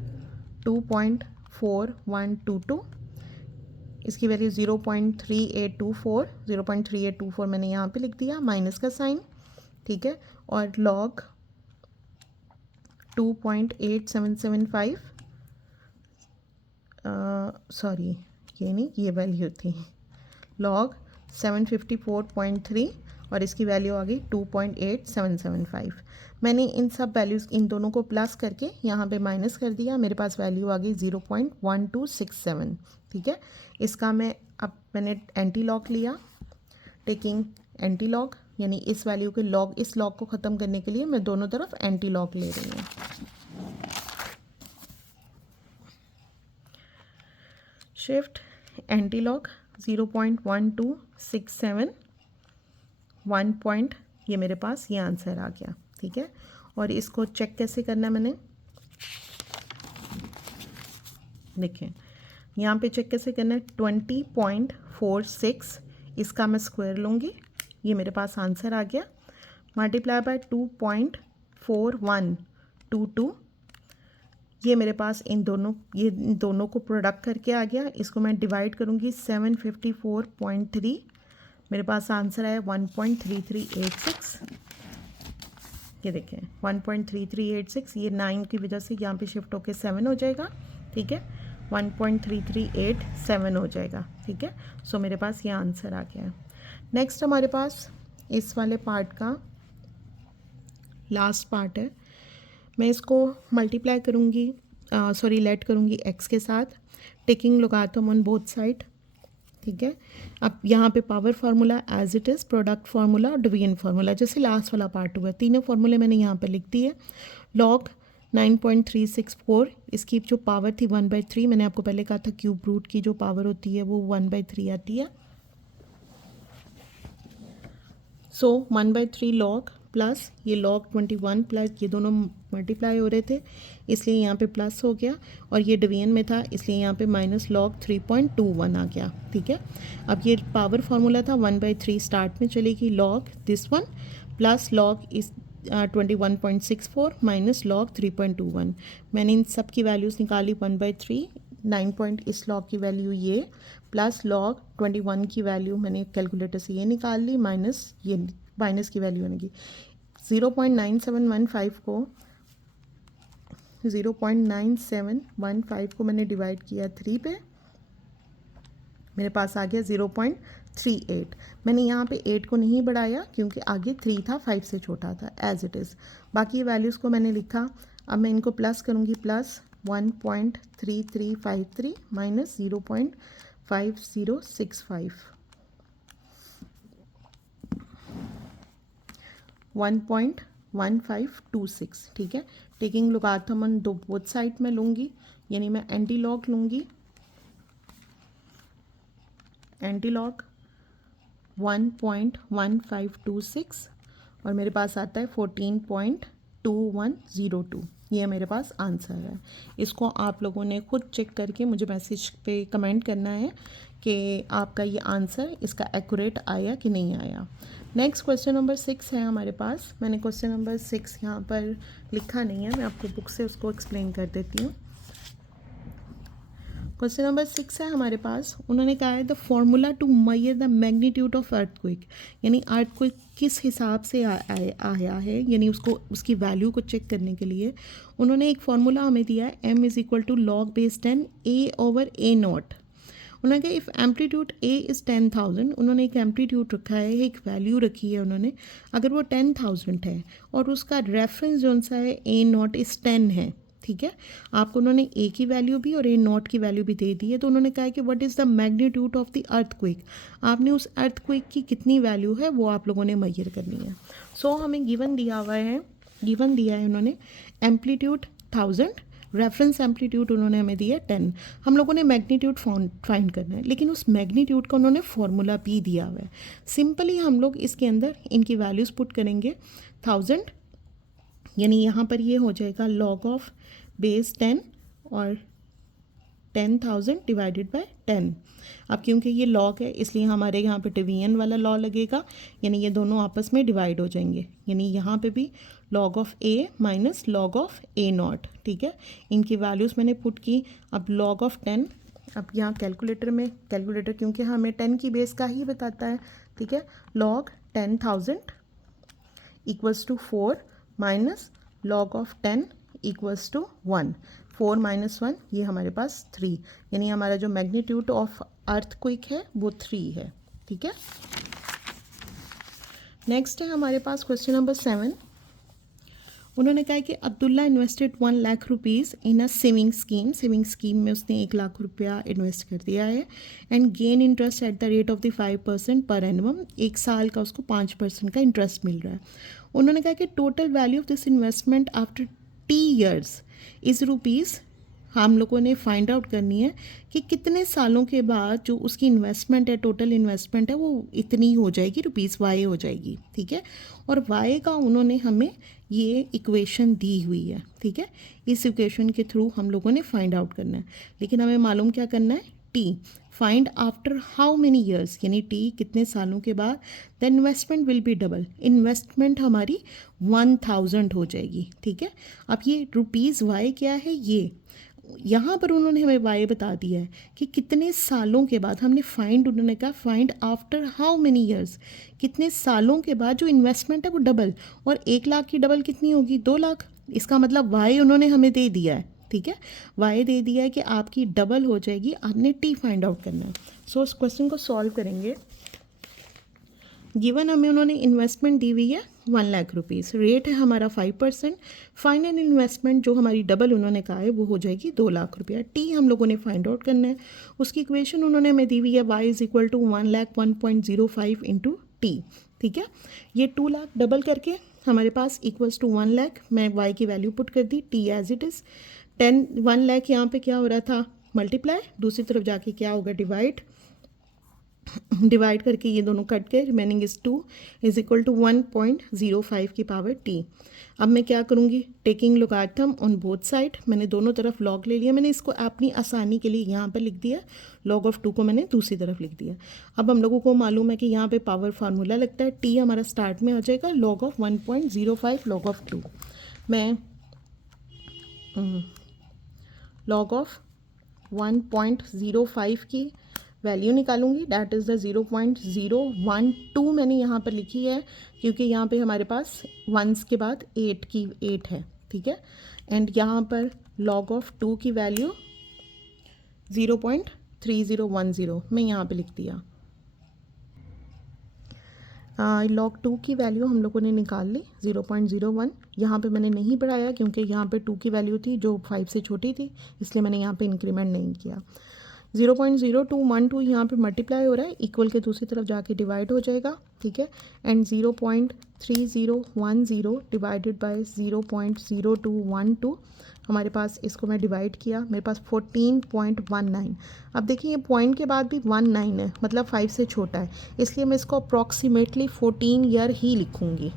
2.4122, इसकी वैल्यू 0.3824 मैंने यहाँ पे लिख दिया, माइनस का साइन, ठीक है। और लॉग 2.8775, सॉरी ये नहीं, ये वैल्यू थी, लॉग 754.3, और इसकी वैल्यू आ गई 2.8775। मैंने इन सब वैल्यूज़, इन दोनों को प्लस करके यहाँ पे माइनस कर दिया, मेरे पास वैल्यू आ गई 0.1267, ठीक है। इसका मैंने एंटी लॉग लिया, टेकिंग एंटी लॉग, यानी इस वैल्यू के लॉग, इस लॉग को ख़त्म करने के लिए मैं दोनों तरफ एंटी लॉग ले रही हूँ। शिफ्ट एंटी लॉग 0.1267, 1 पॉइंट, ये मेरे पास ये आंसर आ गया, ठीक है। और इसको चेक कैसे करना है, मैंने देखें यहाँ पे चेक कैसे करना है। 20.46, इसका मैं स्क्वायर लूँगी, ये मेरे पास आंसर आ गया, मल्टीप्लाई बाय 2.4122, ये मेरे पास इन दोनों को प्रोडक्ट करके आ गया। इसको मैं डिवाइड करूँगी 754.3, मेरे पास आंसर आया 1.3386, ये देखें 1.3386, ये 9 की वजह से यहाँ पे शिफ्ट होके 7 हो जाएगा, ठीक है। 1.3387 हो जाएगा, ठीक है। सो मेरे पास ये आंसर आ गया। नेक्स्ट हमारे पास इस वाले पार्ट का लास्ट पार्ट है। मैं इसको मल्टीप्लाई करूँगी, लेट करूँगी x के साथ, taking logarithm on both side, ठीक है। अब यहाँ पे power formula as it is, product formula और डिवीजन फार्मूला, जैसे लास्ट वाला पार्ट हुआ, तीनों फार्मूले मैंने यहाँ पर लिख दिए। लॉग 9.364, इसकी जो पावर थी 1/3, मैंने आपको पहले कहा था क्यूब रूट की जो पावर होती है वो 1/3 आती है। सो 1/3 लॉग प्लस ये लॉग 21 प्लस ये दोनों मल्टीप्लाई हो रहे थे, इसलिए यहाँ पे प्लस हो गया, और ये डिवीजन में था इसलिए यहाँ पे माइनस लॉग 3.21 आ गया, ठीक है। अब ये पावर फार्मूला था 1/3 स्टार्ट में चलेगी, log this one plus log इस 21.64 माइनस लॉग 3.21। मैंने इन सब की वैल्यूज़ निकाली 1/3, 9 इस लॉग की वैल्यू ये, प्लस लॉग 21 की वैल्यू मैंने कैलकुलेटर से ये निकाल ली, माइनस ये माइनस की वैल्यू बनेगी 0.9715 को 0.9715 को मैंने डिवाइड किया 3 पे, मेरे पास आ गया 0.38। मैंने यहाँ पे 8 को नहीं बढ़ाया क्योंकि आगे 3 था, 5 से छोटा था, एज इट इज़। बाकी वैल्यूज़ को मैंने लिखा, अब मैं इनको प्लस करूँगी, प्लस 1.3353 माइनस 0.5065, 1.1526, ठीक है। Taking logarithm on both side में लूँगी, यानी मैं एंटी लॉग लूँगी, एंटी लॉग 1.1526, और मेरे पास आता है 14.2102, ये मेरे पास आंसर है। इसको आप लोगों ने खुद चेक करके मुझे मैसेज पे कमेंट करना है कि आपका ये आंसर इसका एक्यूरेट आया कि नहीं आया। नेक्स्ट क्वेश्चन नंबर 6 है हमारे पास। मैंने क्वेश्चन नंबर 6 यहाँ पर लिखा नहीं है, मैं आपको बुक से उसको एक्सप्लेन कर देती हूँ। क्वेश्चन नंबर 6 है हमारे पास, उन्होंने कहा है the formula to measure the magnitude of earthquake, यानी अर्थक्वेक किस हिसाब से आया है, यानी उसकी वैल्यू को चेक करने के लिए उन्होंने एक फार्मूला हमें दिया है, m = log base 10 a/a0। उन्होंने कहा इफ़ एम्पलीट्यूड ए इज़ 10,000, उन्होंने एक एम्पलीट्यूड रखा है, एक वैल्यू रखी है उन्होंने, अगर वो 10,000 है और उसका रेफरेंस जो सा है ए नॉट इज़ 10 है, ठीक है, आपको उन्होंने ए की वैल्यू भी और ए नॉट की वैल्यू भी दे दी है, तो उन्होंने कहा कि what is the magnitude of the earthquake, आपने उस अर्थक्वेक की कितनी वैल्यू है वो आप लोगों ने मेजर करनी है। सो हमें गिवन दिया हुआ है, गिवन दिया है उन्होंने एम्पलीट्यूड 1000, रेफरेंस एम्पलीट्यूड उन्होंने हमें दिया 10, हम लोगों ने मैग्नीट्यूड फाइंड करना है, लेकिन उस मैग्नीट्यूड का उन्होंने फॉर्मूला भी दिया हुआ है। सिंपली हम लोग इसके अंदर इनकी वैल्यूज़ पुट करेंगे, 1000 यानी यहाँ पर ये हो जाएगा लॉग ऑफ बेस 10 और 10,000 डिवाइडेड बाय 10। अब क्योंकि ये लॉग है इसलिए हमारे यहाँ पे डिवीजन वाला लॉ लगेगा, यानी ये दोनों आपस में डिवाइड हो जाएंगे, यानी यहाँ पे भी log of A minus log of A not, ठीक है, इनकी वैल्यूज़ मैंने पुट की। अब लॉग ऑफ 10, अब यहाँ कैलकुलेटर क्योंकि हमें 10 की बेस का ही बताता है, ठीक है, log 10,000 equals to 4 minus log of 10 equals to 1, 4 minus 1 ये हमारे पास 3, यानी हमारा जो मैग्नीट्यूड ऑफ अर्थक्वेक है वो 3 है, ठीक है। नेक्स्ट है हमारे पास क्वेश्चन नंबर 7। उन्होंने कहा कि Abdullah invested 1 lakh rupees in a saving scheme में उसने 1 लाख रुपया इन्वेस्ट कर दिया है and gain interest at the rate of the 5% per annum, 1 साल का उसको 5% का इंटरेस्ट मिल रहा है। उन्होंने कहा कि total value of this investment after T years is rupees, हम लोगों ने फाइंड आउट करनी है कि कितने सालों के बाद जो उसकी इन्वेस्टमेंट है, टोटल इन्वेस्टमेंट है, वो इतनी हो जाएगी, रुपीज़ वाई हो जाएगी, ठीक है। और वाई का उन्होंने हमें ये इक्वेशन दी हुई है, ठीक है, इस इक्वेशन के थ्रू हम लोगों ने फाइंड आउट करना है, लेकिन हमें मालूम क्या करना है, T find after how many years, यानी टी कितने सालों के बाद the investment will be double, investment हमारी 1000 हो जाएगी, ठीक है। अब ये रुपीज़ वाई क्या है, ये यहाँ पर उन्होंने हमें वाई बता दिया है कि कितने सालों के बाद, हमने उन्होंने कहा find after how many years, कितने सालों के बाद जो इन्वेस्टमेंट है वो डबल, और 1 लाख की डबल कितनी होगी, 2 लाख, इसका मतलब वाई उन्होंने हमें दे दिया है, ठीक है, वाई दे दिया है कि आपकी डबल हो जाएगी, आपने टी फाइंड आउट करना है। सो इस क्वेश्चन को सॉल्व करेंगे। गिवन हमें उन्होंने इन्वेस्टमेंट दी हुई है 1 लाख रुपीज़, रेट है हमारा 5%, फाइनल इन्वेस्टमेंट जो हमारी डबल उन्होंने कहा है वो हो जाएगी 2 लाख रुपया, टी हम लोगों ने फाइंड आउट करना है। उसकी इक्वेशन उन्होंने हमें दी हुई है y is equal to 1 lakh 1.05 into t, ठीक है, ये 2 लाख डबल करके हमारे पास इक्वल्स टू 1 लाख, मैं y की वैल्यू पुट कर दी, T as it is 1 lakh यहाँ पे क्या हो रहा था मल्टीप्लाई, दूसरी तरफ जाके क्या होगा डिवाइड करके ये दोनों कट के remaining is 2 is equal to 1.05 की पावर टी। अब मैं क्या करूँगी, taking logarithm on both side, मैंने दोनों तरफ लॉग ले लिया, मैंने इसको अपनी आसानी के लिए यहाँ पर लिख दिया, लॉग ऑफ 2 को मैंने दूसरी तरफ लिख दिया। अब हम लोगों को मालूम है कि यहाँ पे पावर फार्मूला लगता है, टी हमारा स्टार्ट में आ जाएगा लॉग ऑफ 1.05 लॉग ऑफ 2, मैं लॉग ऑफ 1.05 की वैल्यू निकालूंगी, डैट इज़ द 0.012 मैंने यहाँ पर लिखी है क्योंकि यहाँ पे हमारे पास 1s के बाद 8 है, ठीक है, एंड यहाँ पर लॉग ऑफ 2 की वैल्यू 0.3010 मैं यहाँ पे लिख दिया। लॉग 2 की वैल्यू हम लोगों ने निकाल ली 0.01, यहाँ पे मैंने नहीं बढ़ाया क्योंकि यहाँ पे 2 की वैल्यू थी जो 5 से छोटी थी, इसलिए मैंने यहाँ पे इंक्रीमेंट नहीं किया। 0.0212 यहाँ पे मल्टीप्लाई हो रहा है, इक्वल के दूसरी तरफ जाके डिवाइड हो जाएगा, ठीक है, एंड 0.3010 डिवाइडेड बाय 0.0212 हमारे पास, इसको मैं डिवाइड किया, मेरे पास 14.19। अब देखिए ये पॉइंट के बाद भी 19 है, मतलब 5 से छोटा है, इसलिए मैं इसको अप्रॉक्सीमेटली 14 ईयर ही लिखूँगी,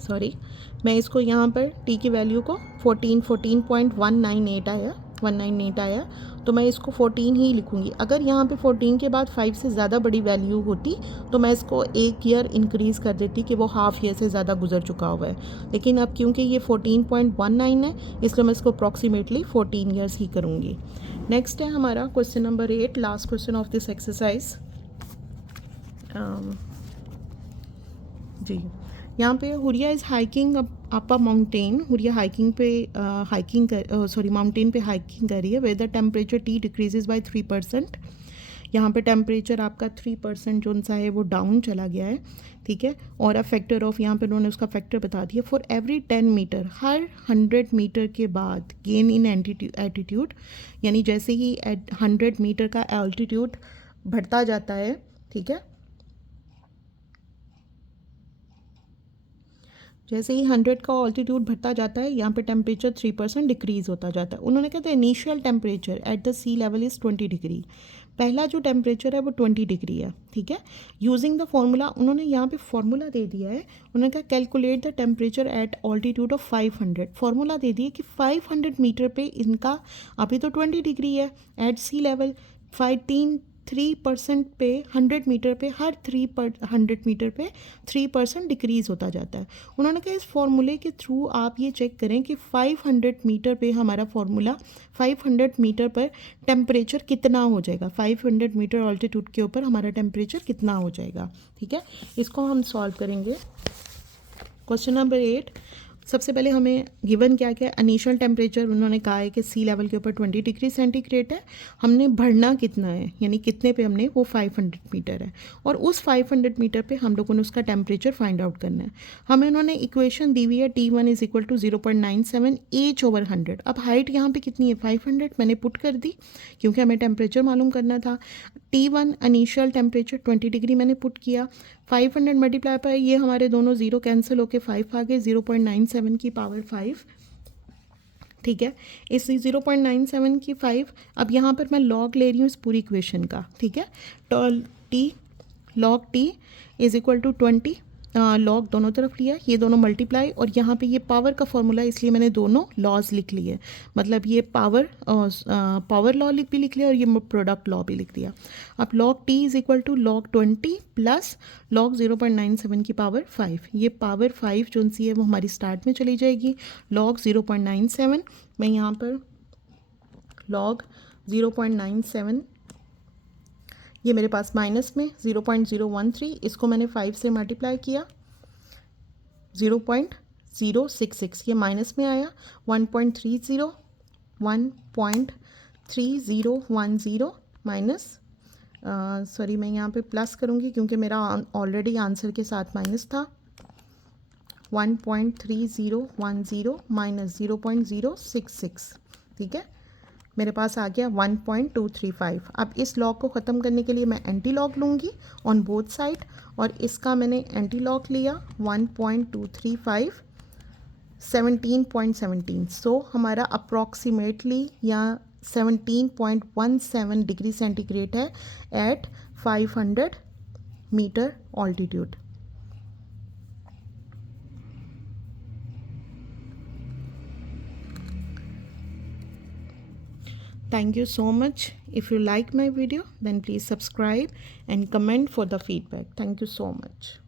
सॉरी, मैं इसको यहाँ पर टी की वैल्यू को 14.198 आया, 198 आया, तो मैं इसको 14 ही लिखूँगी। अगर यहाँ पे 14 के बाद 5 से ज़्यादा बड़ी वैल्यू होती तो मैं इसको 1 ईयर इंक्रीज़ कर देती कि वो हाफ ईयर से ज़्यादा गुजर चुका हुआ है, लेकिन अब क्योंकि ये 14.19 है इसलिए मैं इसको अप्रॉक्सीमेटली 14 ईयर्स ही करूँगी। नेक्स्ट है हमारा question number 8, last question of this exercise. जी, यहाँ पे Huria is hiking up a mountain और ये हाइकिंग पे माउंटेन पे हाइकिंग कर रही है, where the temperature t decreases by 3%। यहाँ पे टेम्परेचर आपका 3% जो सा है वो डाउन चला गया है, ठीक है। और अ फैक्टर ऑफ, यहाँ पे उन्होंने उसका फैक्टर बता दिया, फॉर एवरी 10 मीटर, हर 100 मीटर के बाद गेन इन एल्टीट्यूड, यानी जैसे ही 100 मीटर का एल्टीट्यूड बढ़ता जाता है, ठीक है, जैसे ही 100 का ऑल्टीट्यूड बढ़ता जाता है, यहाँ पे टेम्परेचर 3% डिक्रीज़ होता जाता है। उन्होंने कहते हैं initial temperature at the sea level is 20 degree. पहला जो टेम्परेचर है वो 20 डिग्री है, ठीक है। यूजिंग द फॉर्मूला, उन्होंने यहाँ पे फॉर्मूला दे दिया है। उन्होंने कहा calculate the temperature at altitude of 500। Formula दे दिया कि 500 मीटर पे इनका अभी तो 20 डिग्री है एट सी लेवल, 3% पे 100 मीटर पे, हर 100 मीटर पे 3% डिक्रीज़ होता जाता है। उन्होंने कहा इस फॉर्मूले के थ्रू आप ये चेक करें कि 500 मीटर पे हमारा फॉर्मूला, 500 मीटर पर टेम्परेचर कितना हो जाएगा, 500 मीटर ऑल्टीट्यूड के ऊपर हमारा टेम्परेचर कितना हो जाएगा, ठीक है। इसको हम सॉल्व करेंगे। क्वेश्चन नंबर 8, सबसे पहले हमें गिवन क्या क्या, इनिशियल टेम्परेचर उन्होंने कहा है कि सी लेवल के ऊपर 20 डिग्री सेंटीग्रेड है। हमने बढ़ना कितना है, यानी कितने पे हमने, वो 500 मीटर है, और उस 500 मीटर पे हम लोगों ने उसका टेम्परेचर फाइंड आउट करना है। हमें उन्होंने इक्वेशन दी हुई है T1 is equal to 0.97 H/100। अब हाइट यहाँ पे कितनी है, 500 मैंने पुट कर दी क्योंकि हमें टेम्परेचर मालूम करना था। T1 इनिशियल टेम्परेचर 20 डिग्री मैंने पुट किया, 500 मल्टीप्लाई पर ये हमारे दोनों ज़ीरो कैंसिल होके 5 आ गए, 0.97 की पावर 5, ठीक है। इस 0.97 की 5, अब यहाँ पर मैं लॉग ले रही हूँ इस पूरी इक्वेशन का, ठीक है। तो log t is equal to 20, log दोनों तरफ लिया, ये दोनों मल्टीप्लाई, और यहाँ पे ये पावर का फॉर्मूला, इसलिए मैंने दोनों लॉज लिख लिए, मतलब ये पावर लॉ भी लिख लिया और ये प्रोडक्ट लॉ भी लिख दिया। अब log t is equal to log 20 plus log 0.97 की पावर 5, ये पावर 5 जो सी है वो हमारी स्टार्ट में चली जाएगी। लॉग 0.97, मैं यहाँ पर लॉग 0.97, ये मेरे पास माइनस में 0.013, इसको मैंने 5 से मल्टीप्लाई किया, 0.066, ये माइनस में आया, 1.3010 माइनस, सॉरी मैं यहाँ पे प्लस करूँगी क्योंकि मेरा ऑलरेडी आंसर के साथ माइनस था, 1.3010 माइनस 0.066, ठीक है, मेरे पास आ गया 1.235। अब इस लॉग को ख़त्म करने के लिए मैं एंटी लॉग लूँगी ऑन बोथ साइड, और इसका मैंने एंटी लॉग लिया 1.235, 17.17, सो हमारा अप्रॉक्सीमेटली यहाँ 17.17 डिग्री सेंटीग्रेड है at 500 metre altitude. Thank you so much. If you like my video, then please subscribe and comment for the feedback. Thank you so much.